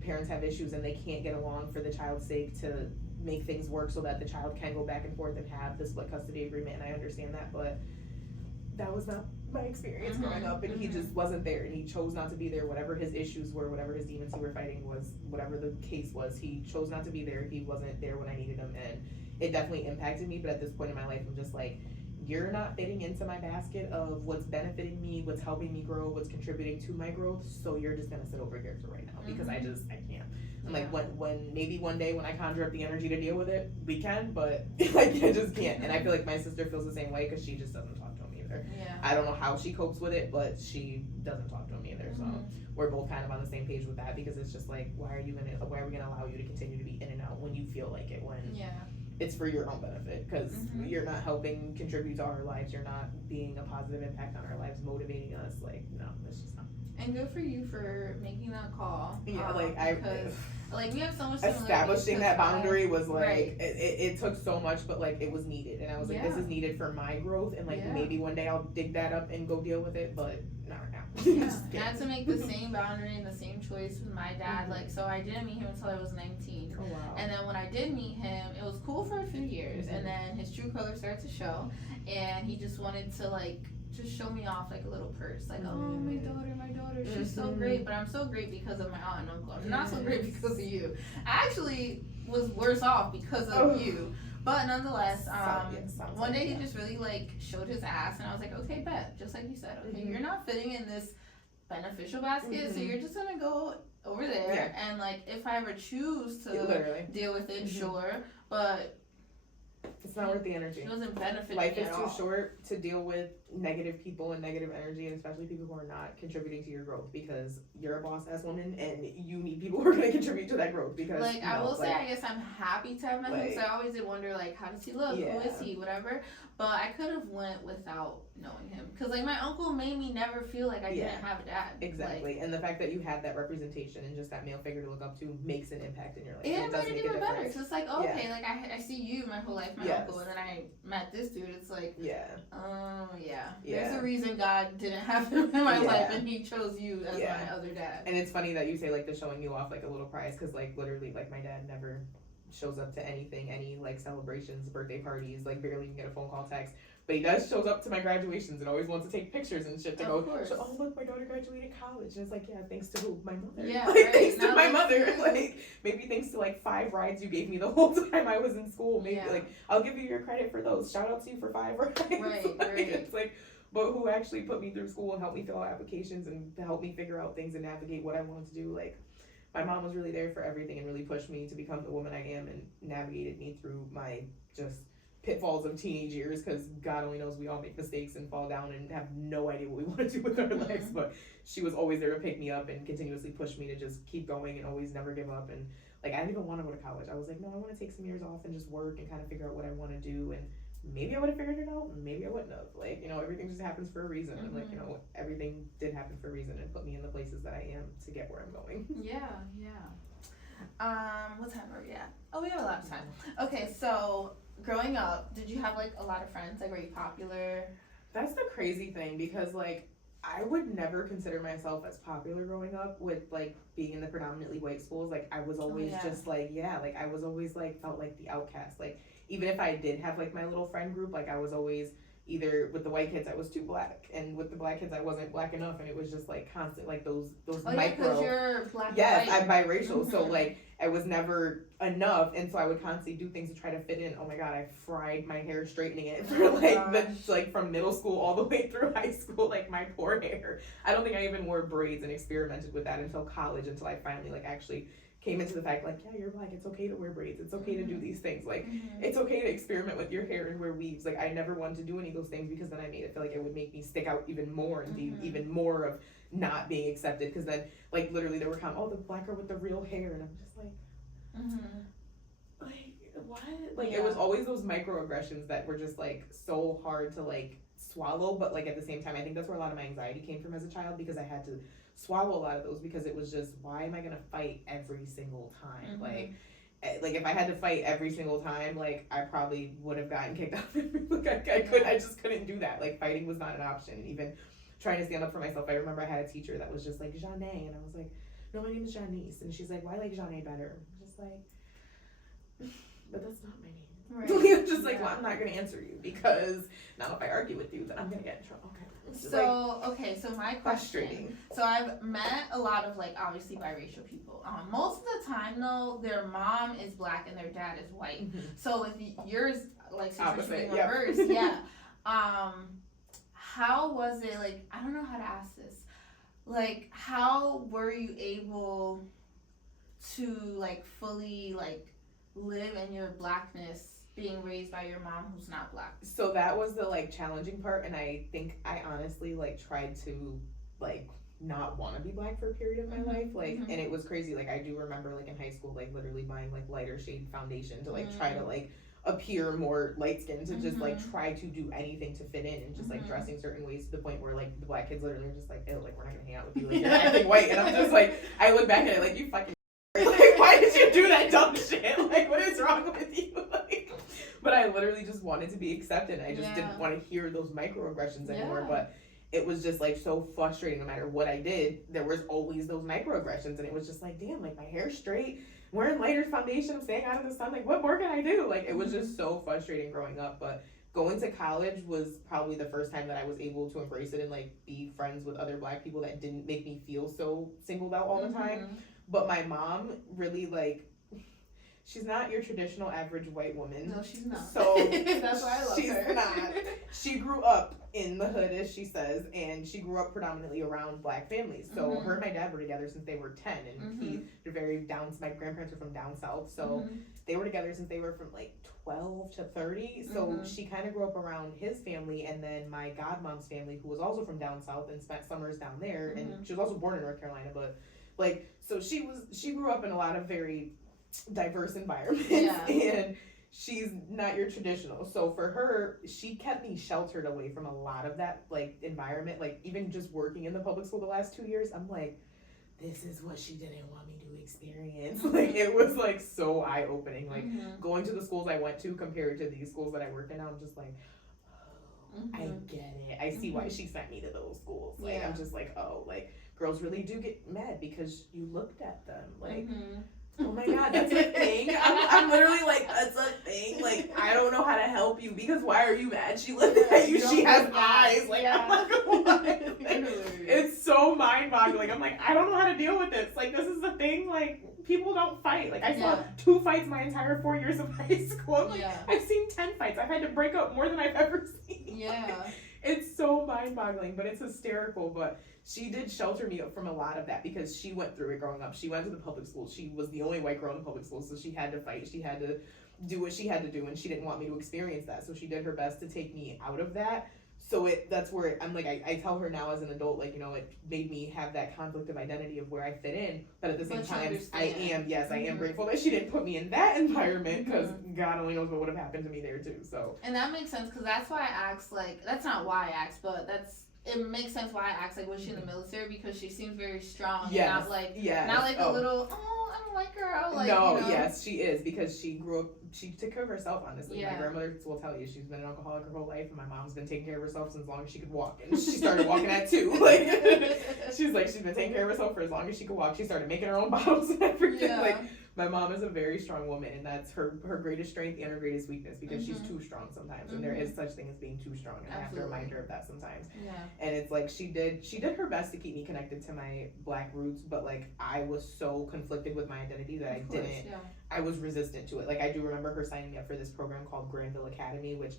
parents have issues and they can't get along for the child's sake to make things work so that the child can go back and forth and have the split custody agreement, and I understand that, but that was not my experience growing up, and he just wasn't there, and he chose not to be there. Whatever his issues were, whatever his demons he were fighting was, whatever the case was, he chose not to be there. He wasn't there when I needed him, and it definitely impacted me. But at this point in my life, I'm just like, you're not fitting into my basket of what's benefiting me, what's helping me grow, what's contributing to my growth, so you're just gonna sit over here for right now, because I can't. And like, when maybe one day when I conjure up the energy to deal with it, we can, but like, I just can't. And I feel like my sister feels the same way, because she just doesn't talk to him either. I don't know how she copes with it, but she doesn't talk to him either. So we're both kind of on the same page with that, because it's just like, why are we gonna allow you to continue to be in and out when you feel like it, when it's for your own benefit, because you're not helping contribute to our lives, you're not being a positive impact on our lives, motivating us. Like, no, it's just not. And good for you for making that call. Yeah, like, we have so much establishing that boundary was like, it took so much, but like, it was needed, and I was like, this is needed for my growth, and like, maybe one day I'll dig that up and go deal with it, but not right now. I had to make the same boundary and the same choice with my dad. Like, so I didn't meet him until I was 19. Oh, wow. And then when I did meet him, it was cool for a few years, and then his true colors started to show, and he just wanted to like just show me off like a little purse, like, oh, my daughter, she's so great. But I'm so great because of my aunt and uncle. I'm not so great because of you. I actually was worse off because of you. But nonetheless, one day he just really like showed his ass, and I was like, okay, bet, just like you said, okay, you're not fitting in this beneficial basket, so you're just gonna go over there, and like, if I ever choose to deal with it, sure, but It's not worth the energy. She doesn't benefit Life me is at too all. short to deal with negative people and negative energy, and especially people who are not contributing to your growth, because you're a boss ass woman and you need people who are going to contribute to that growth. Because like, I will say, I guess I'm happy to have met him, like, because I always did wonder, like, how does he look? Yeah. Who is he? Whatever. But I could have went without knowing him, because like my uncle made me never feel like I didn't have a dad. Exactly, and the fact that you had that representation and just that male figure to look up to makes an impact in your life. It does made make it a even better, difference. because it's like, okay, like I see you my whole life, my uncle, and then I met this dude. It's like, there's a reason God didn't have him in my life, and He chose you as my other dad. And it's funny that you say like the showing you off like a little prize, because like literally like my dad never shows up to anything, any like celebrations, birthday parties, like barely even get a phone call, text. But he does shows up to my graduations and always wants to take pictures and shit to go, oh look, my daughter graduated college. And it's like, yeah, thanks to who? My mother. Yeah, like, right. Thanks to my mother. Like, maybe thanks to like 5 rides you gave me the whole time I was in school. Maybe like, I'll give you your credit for those. Shout out to you for 5 rides. Right, like, it's like, but who actually put me through school and helped me fill out applications and help me figure out things and navigate what I wanted to do. Like, my mom was really there for everything and really pushed me to become the woman I am and navigated me through my just pitfalls of teenage years, because God only knows we all make mistakes and fall down and have no idea what we want to do with our lives. But she was always there to pick me up and continuously push me to just keep going and always never give up. And like, I didn't even want to go to college. I was like, no, I want to take some years off and just work and kind of figure out what I want to do. And maybe I would have figured it out, maybe I wouldn't have. Like, you know, everything just happens for a reason. And like, you know, everything did happen for a reason and put me in the places that I am to get where I'm going. What time are we at? Oh, we have a lot of time. Okay, so growing up, did you have like a lot of friends? Like, were you popular? That's the crazy thing, because like, I would never consider myself as popular growing up with like being in the predominantly white schools. Like, I was always just like, like I was always like, felt like the outcast. Like, even if I did have like my little friend group, like I was always either with the white kids I was too black, and with the black kids I wasn't black enough, and it was just like constant like those micro. Because you're black. Yes, I'm biracial, so like I was never enough, and so I would constantly do things to try to fit in. Oh my god, I fried my hair straightening it for like from middle school all the way through high school, like my poor hair. I don't think I even wore braids and experimented with that until college, until I finally like actually came into the fact like, yeah, you're black, it's okay to wear braids, it's okay to do these things, like it's okay to experiment with your hair and wear weaves. Like, I never wanted to do any of those things, because then I made it feel like it would make me stick out even more and be even more of not being accepted, because then like literally there were comments, oh, the black girl with the real hair, and I'm just like like what, like it was always those microaggressions that were just like so hard to like swallow. But like at the same time, I think that's where a lot of my anxiety came from as a child, because I had to swallow a lot of those, because it was just, why am I gonna fight every single time? Like if I had to fight every single time, like I probably would have gotten kicked out. Like I just couldn't do that. Like, fighting was not an option. Even trying to stand up for myself, I remember I had a teacher that was just like, Zhanise, and I was like, no, my name is Zhanise, and she's like, why like Zhanise better? I'm just like, but that's not my name. Right. I'm just like, well, I'm not gonna answer you, because now if I argue with you, then I'm gonna get in trouble. Okay. So my question. So I've met a lot of like obviously biracial people. Most of the time though, their mom is black and their dad is white. So with yours, like situationally reversed, how was it, like, I don't know how to ask this. Like, how were you able to like fully like live in your blackness, being raised by your mom who's not black? So that was the like challenging part, and I think I honestly like tried to like not want to be black for a period of my life, like and it was crazy. Like, I do remember like in high school like literally buying like lighter shade foundation to like try to like appear more light skinned, to just like try to do anything to fit in, and just like dressing certain ways, to the point where like the black kids literally are just like, ew, like we're not gonna hang out with you, like you're acting white. And I'm just like, I look back at it like, you fucking like, why did you do that dumb shit? Like, what is wrong with you? Like, but I literally just wanted to be accepted. I just didn't want to hear those microaggressions anymore. But it was just like so frustrating. No matter what I did, there was always those microaggressions, and it was just like, damn, like my hair's straight, wearing lighter foundation, I'm staying out of the sun, like what more can I do? Like, it was just so frustrating growing up. But going to college was probably the first time that I was able to embrace it and like be friends with other black people that didn't make me feel so singled out all the time. But my mom really like, she's not your traditional average white woman. No, she's not. So that's why I love she's her. not. She grew up in the hood, as she says, and she grew up predominantly around black families. So her and my dad were together since they were 10, and they're very down. My grandparents are from down south, so they were together since they were from like 12 to 30. So she kind of grew up around his family, and then my godmom's family, who was also from down south and spent summers down there, and she was also born in North Carolina, but like, so she grew up in a lot of very diverse environments, and she's not your traditional. So for her, she kept me sheltered away from a lot of that like environment. Like even just working in the public school the last 2 years, I'm like, this is what she didn't want me to experience. Like it was like so eye opening. Like going to the schools I went to compared to these schools that I work in now, I'm just like, oh, I get it. I see why she sent me to those schools. Like I'm just like, oh, like girls really do get mad because you looked at them. Like oh my god, that's a thing. I'm literally like, that's a thing. Like, I don't know how to help you because why are you mad? She looked at you, she has eyes. Like, I'm like, what? It's so mind-boggling. I'm like, I don't know how to deal with this. Like, this is the thing. Like, people don't fight. Like, I saw 2 fights my entire 4 years of high school. I'm like, I've seen 10 fights. I've had to break up more than I've ever seen. Yeah. It's so mind-boggling, but it's hysterical. But she did shelter me from a lot of that because she went through it growing up. She went to the public school. She was the only white girl in the public school, so she had to fight. She had to do what she had to do, and she didn't want me to experience that. So she did her best to take me out of that. So that's where I'm like, I tell her now as an adult, like, you know, it made me have that conflict of identity of where I fit in. But at the same time, I am grateful that she didn't put me in that environment because God only knows what would have happened to me there too. So. And that makes sense because that's why I asked, like, that's not why I asked, but it makes sense why I asked, like, was she in the military? Because she seems very strong. Yes. And not like a little, I don't like her. Like, no, you know? Yes, she is because she grew up, she took care of herself, honestly. My grandmother will tell you she's been an alcoholic her whole life, and my mom's been taking care of herself since as long as she could walk. And she started walking at 2. Like, she's been taking care of herself for as long as she could walk. She started making her own bottles and everything. Yeah. Like, my mom is a very strong woman, and that's her greatest strength and her greatest weakness because she's too strong sometimes, and there is such thing as being too strong, and I have to remind her of that sometimes. Yeah. And it's like she did her best to keep me connected to my black roots, but like I was so conflicted with my identity that I was resistant to it. Like I do remember her signing me up for this program called Granville Academy, which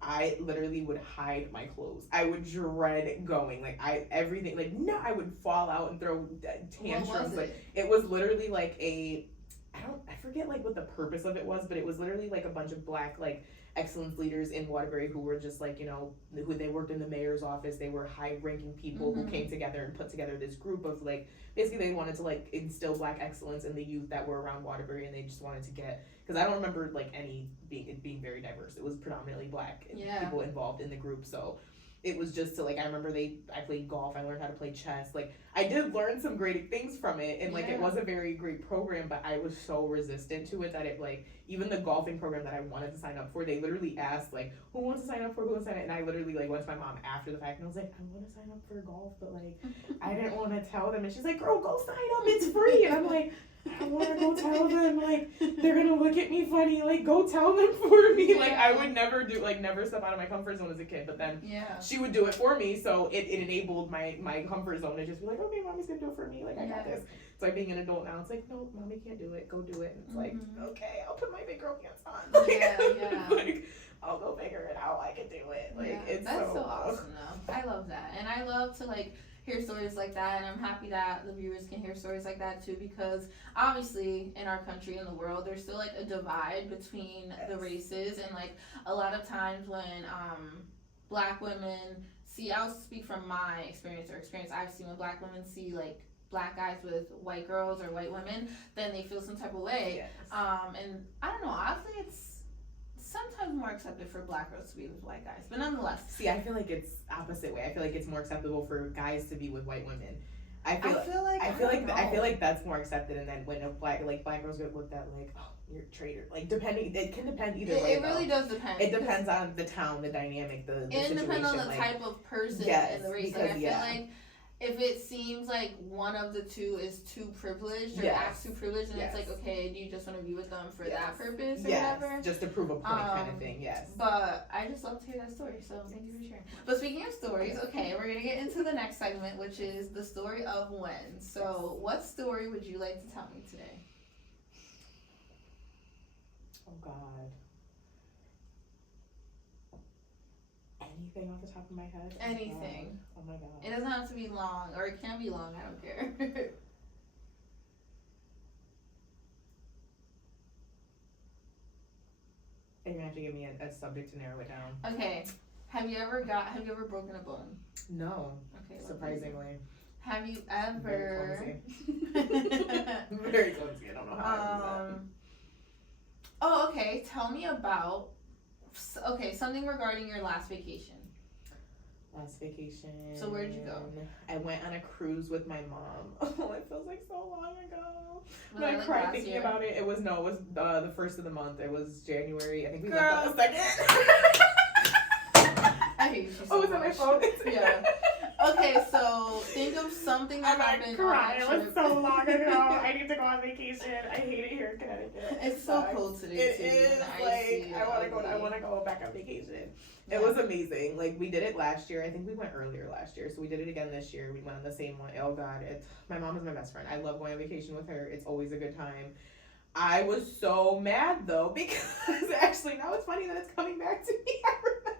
I literally would hide my clothes. I would dread going. Like I would fall out and throw tantrums. What was it? Like it was literally like I forget like what the purpose of it was, but it was literally like a bunch of black like excellence leaders in Waterbury who were just like, you know, who they worked in the mayor's office. They were high-ranking people who came together and put together this group of like, basically they wanted to like instill black excellence in the youth that were around Waterbury, and they just wanted to get, because I don't remember like it being very diverse. It was predominantly black people involved in the group, so it was just to like, I remember I played golf, I learned how to play chess, like I did learn some great things from it, and like it was a very great program, but I was so resistant to it that it like, even the golfing program that I wanted to sign up for, they literally asked like, who wants to sign up, and I literally like went to my mom after the fact and I was like, I want to sign up for golf, but like I didn't want to tell them, and she's like, girl, go sign up, it's free, and I'm like, I don't want to go tell them, like, they're going to look at me funny, like, go tell them for me. Like, I would never step out of my comfort zone as a kid, but then she would do it for me, so it enabled my comfort zone to just be like, okay, mommy's going to do it for me, like, I got this. It's like being an adult now, it's like, no, mommy can't do it, go do it. And it's like, okay, I'll put my big girl pants on. Like, I'll go figure it out, I can do it. Like, that's so awesome, though. I love that. And I love to, like, hear stories like that, and I'm happy that the viewers can hear stories like that too, because obviously in our country and the world there's still like a divide between the races, and like a lot of times when black women see, I'll speak from my experience I've seen when black women see like black guys with white girls or white women, then they feel some type of way. And I don't know, honestly it's sometimes more accepted for black girls to be with white guys, but nonetheless. See, I feel like it's opposite way. I feel like it's more acceptable for guys to be with white women. I feel like that's more accepted, and then when black girls get looked at like, oh, you're a traitor. Like it can depend either way. It really does depend. It depends on the town, the dynamic, the situation. It depends on the type of person in the race. Like I feel like if it seems like one of the two is too privileged or acts too privileged, and it's like, okay, do you just want to be with them for that purpose or whatever? Just to prove a point kind of thing, But I just love to hear that story, so thank you for sharing. But speaking of stories, okay, we're going to get into the next segment, which is the story of when. So what story would you like to tell me today? Oh God. Anything off the top of my head? Anything. Oh my God. It doesn't have to be long, or it can be long. I don't care. And you have to give me a subject to narrow it down. Okay. Have you ever broken a bone? No. Okay. Surprisingly. Have you ever? Very clumsy. I don't know how I do that. Oh, okay. Tell me about. Okay, something regarding your last vacation. Last vacation. So where'd you go? I went on a cruise with my mom. Oh, it feels like so long ago. Was I that, cried thinking year? about it. It was the first of the month. It was January. I think we left on the 2nd. I hate you so Oh, is that my phone? Yeah. Okay, so think of something that happened crying. on that It was so long ago. I need to go on vacation. I hate it here in Connecticut. It's so cold today It too. is like I want to go back on vacation. It was amazing. Like we did it last year. I think we went earlier last year, so we did it again this year. We went on the same one. Oh God, my mom is my best friend. I love going on vacation with her. It's always a good time. I was so mad though because actually now it's funny that it's coming back to me. I remember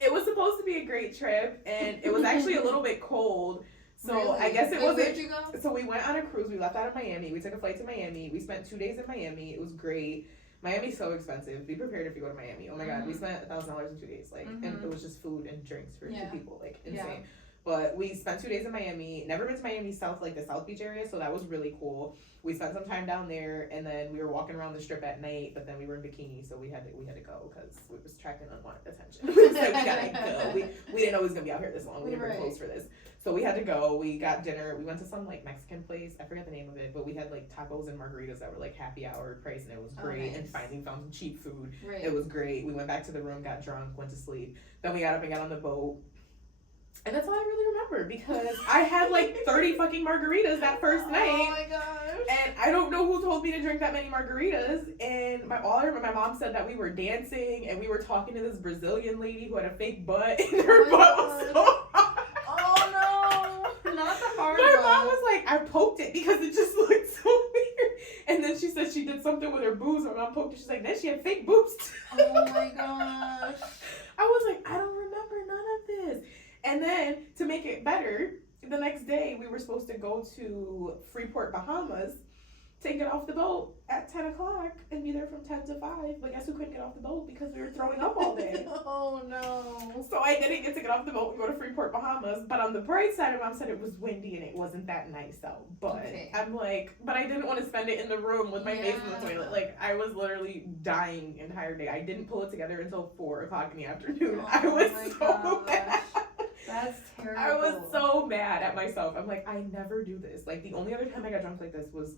it was supposed to be a great trip and it was actually a little bit cold. So really? I guess it wasn't. Where'd you go? So we went on a cruise. We left out of Miami. We took a flight to Miami. We spent 2 days in Miami. It was great. Miami's so expensive. Be prepared if you go to Miami. Oh my God, we spent $1,000 in 2 days. Like, and it was just food and drinks for 2 people. Like, insane. Yeah. But we spent 2 days in Miami. Never been to Miami South, like the South Beach area, so that was really cool. We spent some time down there, and then we were walking around the strip at night. But then we were in bikini, so we had to go because we was attracting unwanted attention. So we gotta go. We didn't know it was gonna be out here this long. We didn't bring clothes for this. So we had to go. We got dinner. We went to some like Mexican place. I forget the name of it, but we had like tacos and margaritas that were like happy hour price, and it was great. Nice. And finally found some cheap food. Right. It was great. We went back to the room, got drunk, went to sleep. Then we got up and got on the boat. And that's all I really remember because I had like 30 fucking margaritas that first night. Oh my gosh. And I don't know who told me to drink that many margaritas. And all I remember, my mom said that we were dancing and we were talking to this Brazilian lady who had a fake butt. And her butt was so hard. Oh no. Not the hard My one. mom was like, I poked it because it just looked so weird. And then she said she did something with her boobs. My mom poked it. She's like, then she had fake boobs. Oh my gosh. I was like, I don't remember none of this. And then, to make it better, the next day we were supposed to go to Freeport, Bahamas, to get off the boat at 10 o'clock and be there from 10 to 5. But guess who couldn't get off the boat because we were throwing up all day? Oh no. So I didn't get to get off the boat and go to Freeport, Bahamas. But on the bright side, my mom said it was windy and it wasn't that nice out. But I'm like, but I didn't want to spend it in the room with my face in the toilet. Like, I was literally dying the entire day. I didn't pull it together until 4 o'clock in the afternoon. Oh, I was so mad. That's terrible. I was so mad at myself. I'm like, I never do this. Like, the only other time I got drunk like this was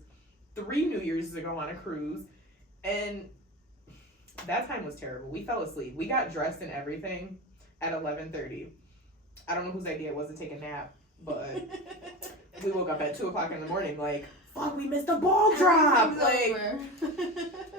3 New Year's ago on a cruise. And that time was terrible. We fell asleep. We got dressed and everything at 11:30. I don't know whose idea it was to take a nap, but we woke up at 2 o'clock in the morning like, fuck, we missed a ball drop. Like,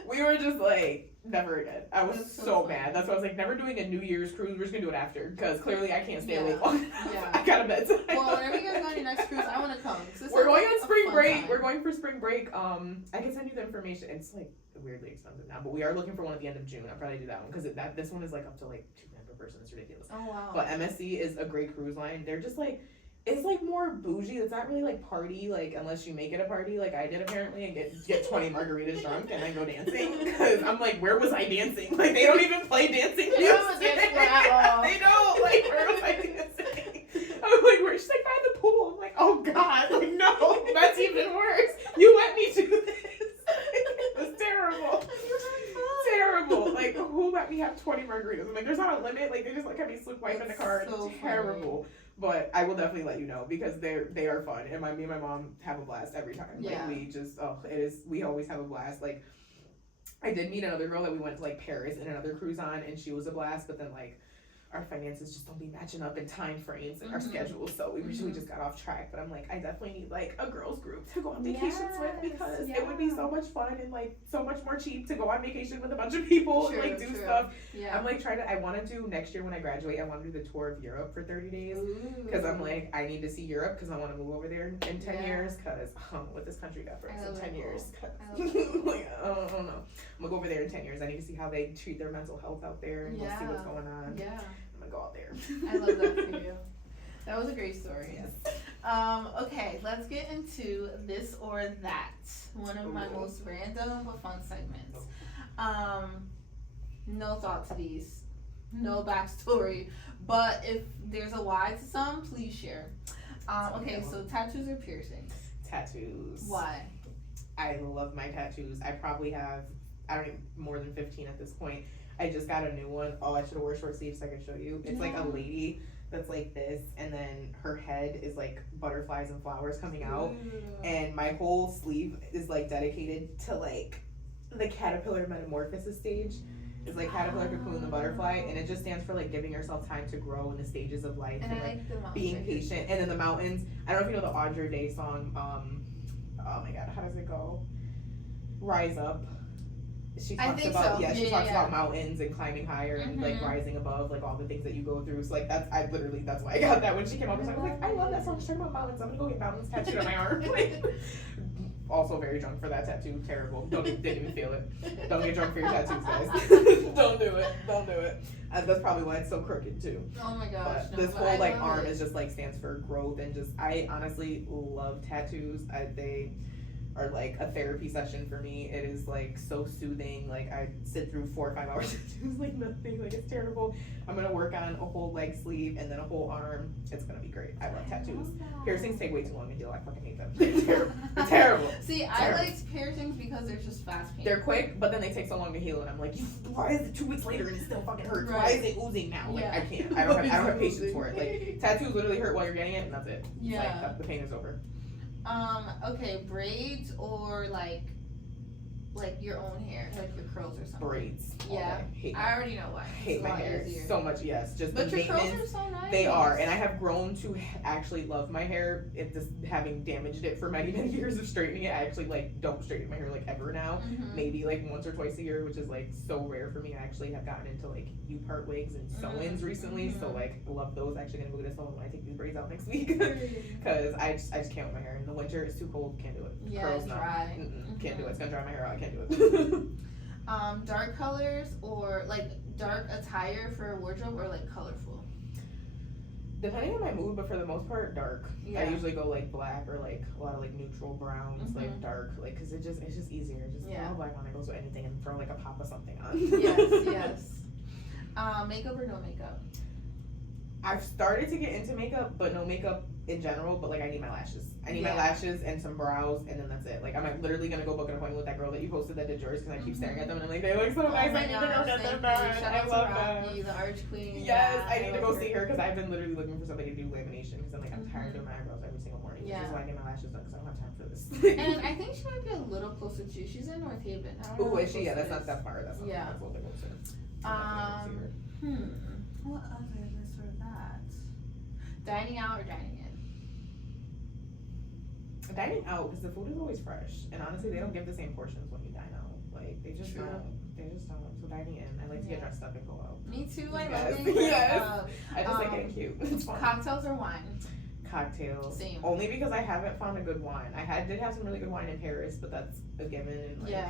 we were just like, never again. I was so mad. That's why I was like, never doing a New Year's cruise. We're just gonna do it after because clearly I can't stay awake long enough. I got a bedtime. Well, whenever you guys go on your next cruise, I want to come. We're going on spring break. Time. We're going for spring break. I can send you the information. It's like weirdly expensive now, but we are looking for one at the end of June. I'll probably do that one because this one is like up to like $2,000 per person. It's ridiculous. Oh wow. But MSC is a great cruise line. They're just like. It's like more bougie. It's not really like party, like unless you make it a party, like I did apparently, and get 20 margaritas drunk and then go dancing. Because I'm like, where was I dancing? Like they don't even play dancing music. At all. They don't. Like where was I dancing? I'm like, where? She's like by the pool. I'm like, oh god, like no, that's even worse. You let me do this. It was terrible. Terrible. Like who let me have 20 margaritas? I'm like, there's not a limit. Like they just like have me slip wipe in the car. So terrible. Funny. But I will definitely let you know because they are fun and me and my mom have a blast every time. Like we just we always have a blast. Like I did meet another girl that we went to like Paris and another cruise on and she was a blast, but then like our finances just don't be matching up in time frames and our schedules, so we just got off track. But I'm like, I definitely need like a girls group to go on vacations with because it would be so much fun and like so much more cheap to go on vacation with a bunch of people and like do stuff. I'm like I want to do next year when I graduate, I want to do the tour of Europe for 30 days. Because I'm like, I need to see Europe because I want to move over there in 10 years. Because what this country got for us in 10 years. Like, I don't know. I'm going to go over there in 10 years. I need to see how they treat their mental health out there and we'll see what's going on. Yeah. I'm going to go out there. I love that for you. That was a great story. Yes. Okay, let's get into this or that. One of my most random but fun segments. No thought to these, no backstory, but if there's a why to some, please share. Okay, so tattoos or piercings? Tattoos. Why? I love my tattoos. I probably have, more than 15 at this point. I just got a new one. Oh, I should have wore short sleeves so I could show you. It's like a lady that's like this, and then her head is like butterflies and flowers coming out. And my whole sleeve is like dedicated to like the caterpillar metamorphosis stage. It's like caterpillar, cocoon, the butterfly, and it just stands for like giving yourself time to grow in the stages of life and like the being patient. And then the mountains. I don't know if you know the Audrey Day song. Oh my God, how does it go? Rise Up. She talks about she talks about mountains and climbing higher and like rising above like all the things that you go through. So like that's why I got that when she came out. I was like, I love that song. She's talking about mountains. I'm gonna go get mountains tattooed on my arm. Like, also very drunk for that tattoo. Terrible. Didn't even feel it. Don't get drunk for your tattoos, guys. Don't do it. That's probably why it's so crooked too. Oh my gosh. But this whole like arm is just like stands for growth and just I honestly love tattoos. They are like a therapy session for me. It is like so soothing. Like I sit through 4 or 5 hours of tattoos like nothing. Like it's terrible. I'm gonna work on a whole leg sleeve and then a whole arm. It's gonna be great. I love tattoos. Piercings take way too long to heal. I fucking hate them. They're terrible. See, I like piercings because they're just fast pain. They're quick, but then they take so long to heal, and I'm like, why is it 2 weeks later and it still fucking hurts? Right. Why is it oozing now? Like I can't. I don't have patience for it. Like tattoos literally hurt while you're getting it, and that's it. Yeah. Like, the pain is over. Okay, braids or like your own hair, like your curls or something. Braids. Yeah. I already know why. Hate my hair so much. Yes, just but the your curls are so nice. They are, and I have grown to actually love my hair. It just having damaged it for many years of straightening it. I actually like don't straighten my hair like ever now. Maybe like once or twice a year, which is like so rare for me. I actually have gotten into like U-part wigs and sew-ins recently, so like love those. Actually gonna move to sew-in when I take these braids out next week because I just can't with my hair. In the winter it's too cold, can't do it. Yeah, curls dry. Can't do it. It's gonna dry my hair out. I can't do it. Dark colors or like dark attire for a wardrobe or like colorful? Depending on my mood, but for the most part, dark. Yeah. I usually go like black or like a lot of like neutral browns, like dark, like because it's just easier. Just throw black on, it goes with anything, and throw like a pop of something on. Yes. Makeup or no makeup? I've started to get into makeup, but no makeup in general. But like I need my lashes. I need my lashes and some brows, and then that's it. Like I'm literally gonna go book an appointment with that girl that you posted that did yours because I keep staring at them and I'm like, they look so nice. I need to go get them done. I love them. The arch queen. Yes, I need to go see her because I've been literally looking for somebody to do lamination because I'm like I'm tired of my eyebrows every single morning. Which is why I get my lashes done because I don't have time for this. And I think she might be a little closer to you. She's in North Haven. Ooh, is she? Yeah, that's not that far. That's not that's a little bit closer. What other is this or that? Dining out or dining in? Dining out because the food is always fresh, and honestly, they don't give the same portions when you dine out. Like they just don't. So dining in, I like to get dressed up and go out. Me too. I love it. Yes. I just like getting cute. It's fun. Cocktails or wine? Cocktails. Same. Only because I haven't found a good wine. Did have some really good wine in Paris, but that's a given. And like, I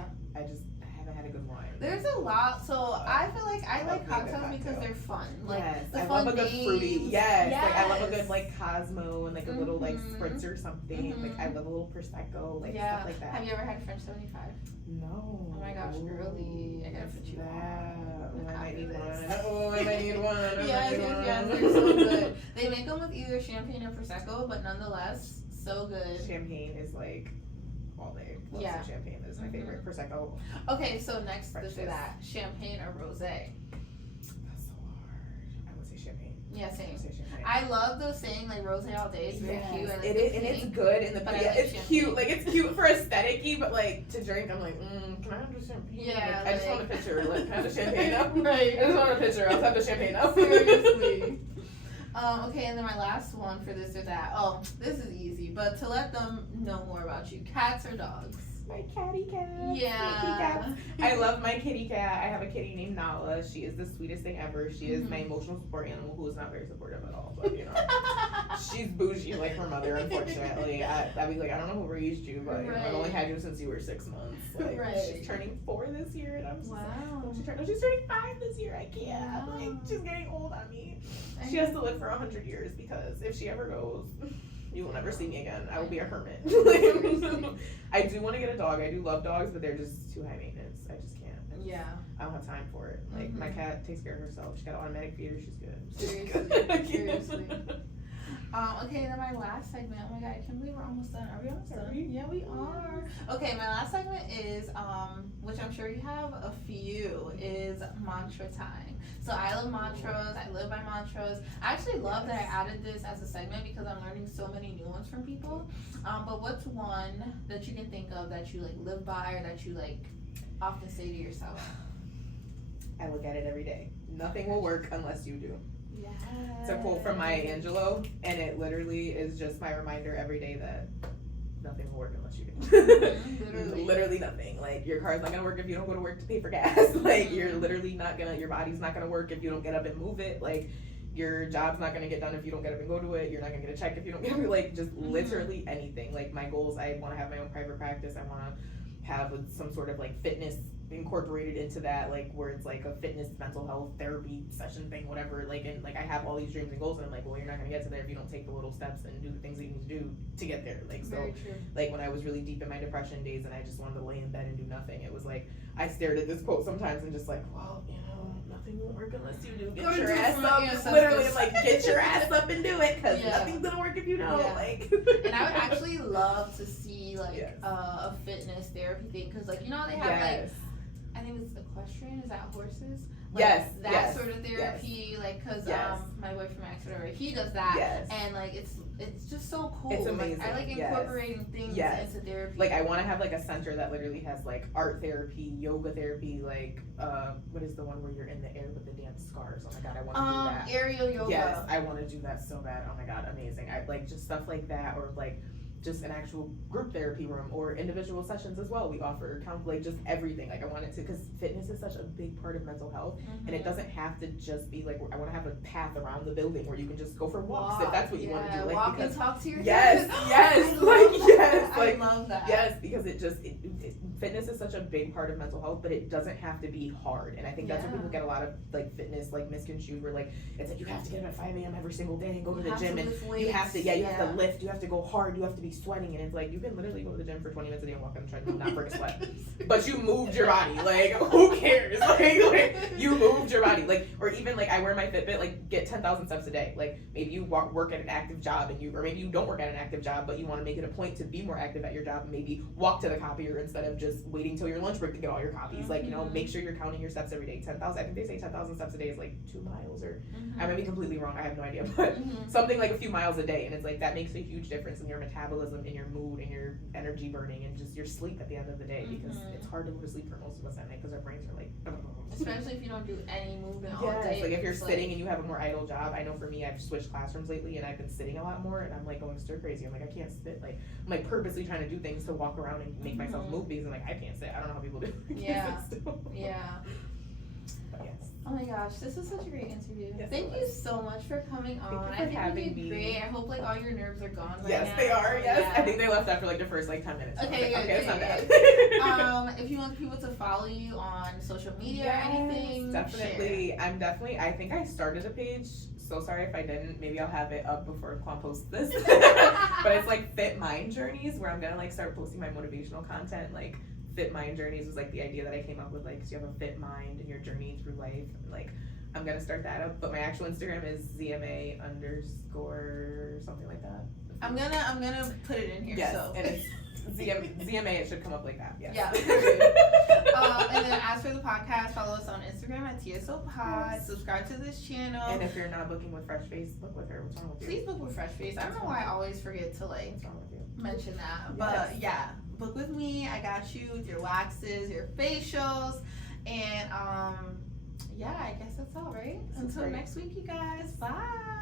haven't had a good wine. There's a lot, so I feel like I like cocktails because they're fun. Like the I fun love a good fruity. Yes. Like I love a good like Cosmo and like a little like spritz or something. Like I love a little prosecco, like stuff like that. Have you ever had French 75? No. Oh my gosh, girly! I gotta put you on. I might need one. Oh, I might need one. Yes, they're so good. They make them with either champagne or prosecco, but nonetheless, so good. Champagne is like all day. Love some champagne is my favorite. Prosecco. Okay, so next this or that, champagne or rosé? That's so hard. I would say champagne. Yeah, same. I would say champagne. I love the saying like rosé all day. It's very cute. And it's good in the but it's cute. Like it's cute for aesthetic-y, but like to drink, I'm like, can I have the champagne? Yeah. Like, I just want a picture. Like, can I have the champagne up? Right. I just want a picture. I'll have the champagne up. Seriously. Okay, and then my last one for this or that. Oh, this is easy, but to let them know more about you. Cats or dogs? my catty cat. Yeah. I love my kitty cat. I have a kitty named Nala. She is the sweetest thing ever. She is my emotional support animal, who is not very supportive at all, but she's bougie like her mother, unfortunately. I'd be like, I don't know who raised you, but I've only had you since you were 6 months. Like, she's turning 4 this year, and I'm just like, she's turning 5 this year. I can't. Like, she's getting old on me. She has to live for 100 years, because if she ever goes, you will never see me again. I will be a hermit. I do want to get a dog. I do love dogs, but they're just too high maintenance. I just can't. I don't have time for it. Like, my cat takes care of herself. She got an automatic feeder. She's good. Seriously. Okay, then my last segment. Oh my god, I can't believe we're almost done. Are we almost done? Yeah, we are. Okay, my last segment is, which I'm sure you have a few, is mantra time. So I love mantras. I live by mantras. I actually love that I added this as a segment, because I'm learning so many new ones from people. But what's one that you can think of that you like live by, or that you like often say to yourself? I look at it every day. Nothing will work unless you do. Yes. It's a quote from Maya Angelou, and it literally is just my reminder every day that nothing will work unless you do. Literally nothing. Like, your car's not gonna work if you don't go to work to pay for gas. Like, you're literally not gonna, your body's not gonna work if you don't get up and move it. Like, your job's not gonna get done if you don't get up and go to it. You're not gonna get a check if you don't get up. Like, just literally anything. Like, my goals, I want to have my own private practice. I want to have some sort of like fitness incorporated into that, like where it's like a fitness mental health therapy session thing, whatever. Like, and like I have all these dreams and goals, and I'm like, well, you're not gonna get to there if you don't take the little steps and do the things that you need to do to get there. Like, so like when I was really deep in my depression days and I just wanted to lay in bed and do nothing, it was like I stared at this quote sometimes and just like, well, nothing will work unless you do. Get your ass up. Literally, like, get your ass up and do it, because nothing's gonna work if you don't. Like, and I would actually love to see like a fitness therapy thing, because like, they have like, I think it's equestrian. Is that horses? Like, that sort of therapy. Like, because my boyfriend Max, whatever, he does that, and like it's just so cool. It's amazing. Like, I like incorporating things into therapy. Like, I want to have like a center that literally has like art therapy, yoga therapy, like what is the one where you're in the air with the dance scars? Oh my god, I want to do that. Aerial yoga. Yes, I want to do that so bad. Oh my god, amazing. I like just stuff like that, or like just an actual group therapy room, or individual sessions as well. We offer like just everything. Like, I want it to, because fitness is such a big part of mental health, and it doesn't have to just be like, I want to have a path around the building where you can just go for walks if that's what you want to do. Like, walk and talk to your yes, I love that. Yes, because fitness is such a big part of mental health, but it doesn't have to be hard. And I think that's where people get a lot of like fitness like misconstrued, where like it's like you have to get up at 5 a.m. every single day and go to the gym, and you have to you have to lift, you have to go hard, you have to be sweating, and it's like you can literally go to the gym for 20 minutes a day and walk on the treadmill, not break a sweat, but you moved your body. Like, who cares? Like you moved your body. Like, or even like I wear my Fitbit, like get 10,000 steps a day. Like, maybe you work at an active job, and or maybe you don't work at an active job, but you want to make it a point to be more active at your job, and maybe walk to the copier instead of just waiting till your lunch break to get all your copies. Like, make sure you're counting your steps every day. 10,000, I think they say 10,000 steps a day is like 2 miles, or I might be completely wrong, I have no idea, but something like a few miles a day, and it's like that makes a huge difference in your metabolism, in your mood, in your energy burning, and just your sleep at the end of the day, because it's hard to go to sleep for most of us at night, because our brains are like especially if you don't do any movement all day. Like if you're sitting and you have a more idle job. I know for me, I've switched classrooms lately, and I've been sitting a lot more, and I'm like going stir crazy. I'm like, I can't sit. Like, I'm like purposely trying to do things to walk around and make myself move, because I'm like, I can't sit. I don't know how people do. Oh my gosh, this was such a great interview. Thank you so much for coming on. I think you did great. I hope like all your nerves are gone right now. Yes, they are. Yes, I think they left after like the first like 10 minutes. Okay, good. It's not bad. If you want people to follow you on social media or anything, definitely. Share. I think I started a page. So sorry if I didn't. Maybe I'll have it up before Quan posts this. But it's like Fit Mind Journeys, where I'm gonna like start posting my motivational content. Like, Fit Mind Journeys was like the idea that I came up with, like, because you have a fit mind in your journey through life. Like, I'm gonna start that up, but my actual Instagram is ZMA _ something like that. I'm gonna put it in here. Yes, so. And it's ZMA. It should come up like that. Yes. Yeah. And then as for the podcast, follow us on Instagram at TSOPod. Subscribe to this channel. And if you're not booking with Fresh Face, book with her. What's wrong with you? Please book with Fresh Face. I don't know why I always forget to like mention that, but book with me. I got you with your waxes, your facials, and I guess that's all, right? Until next week, you guys. Bye.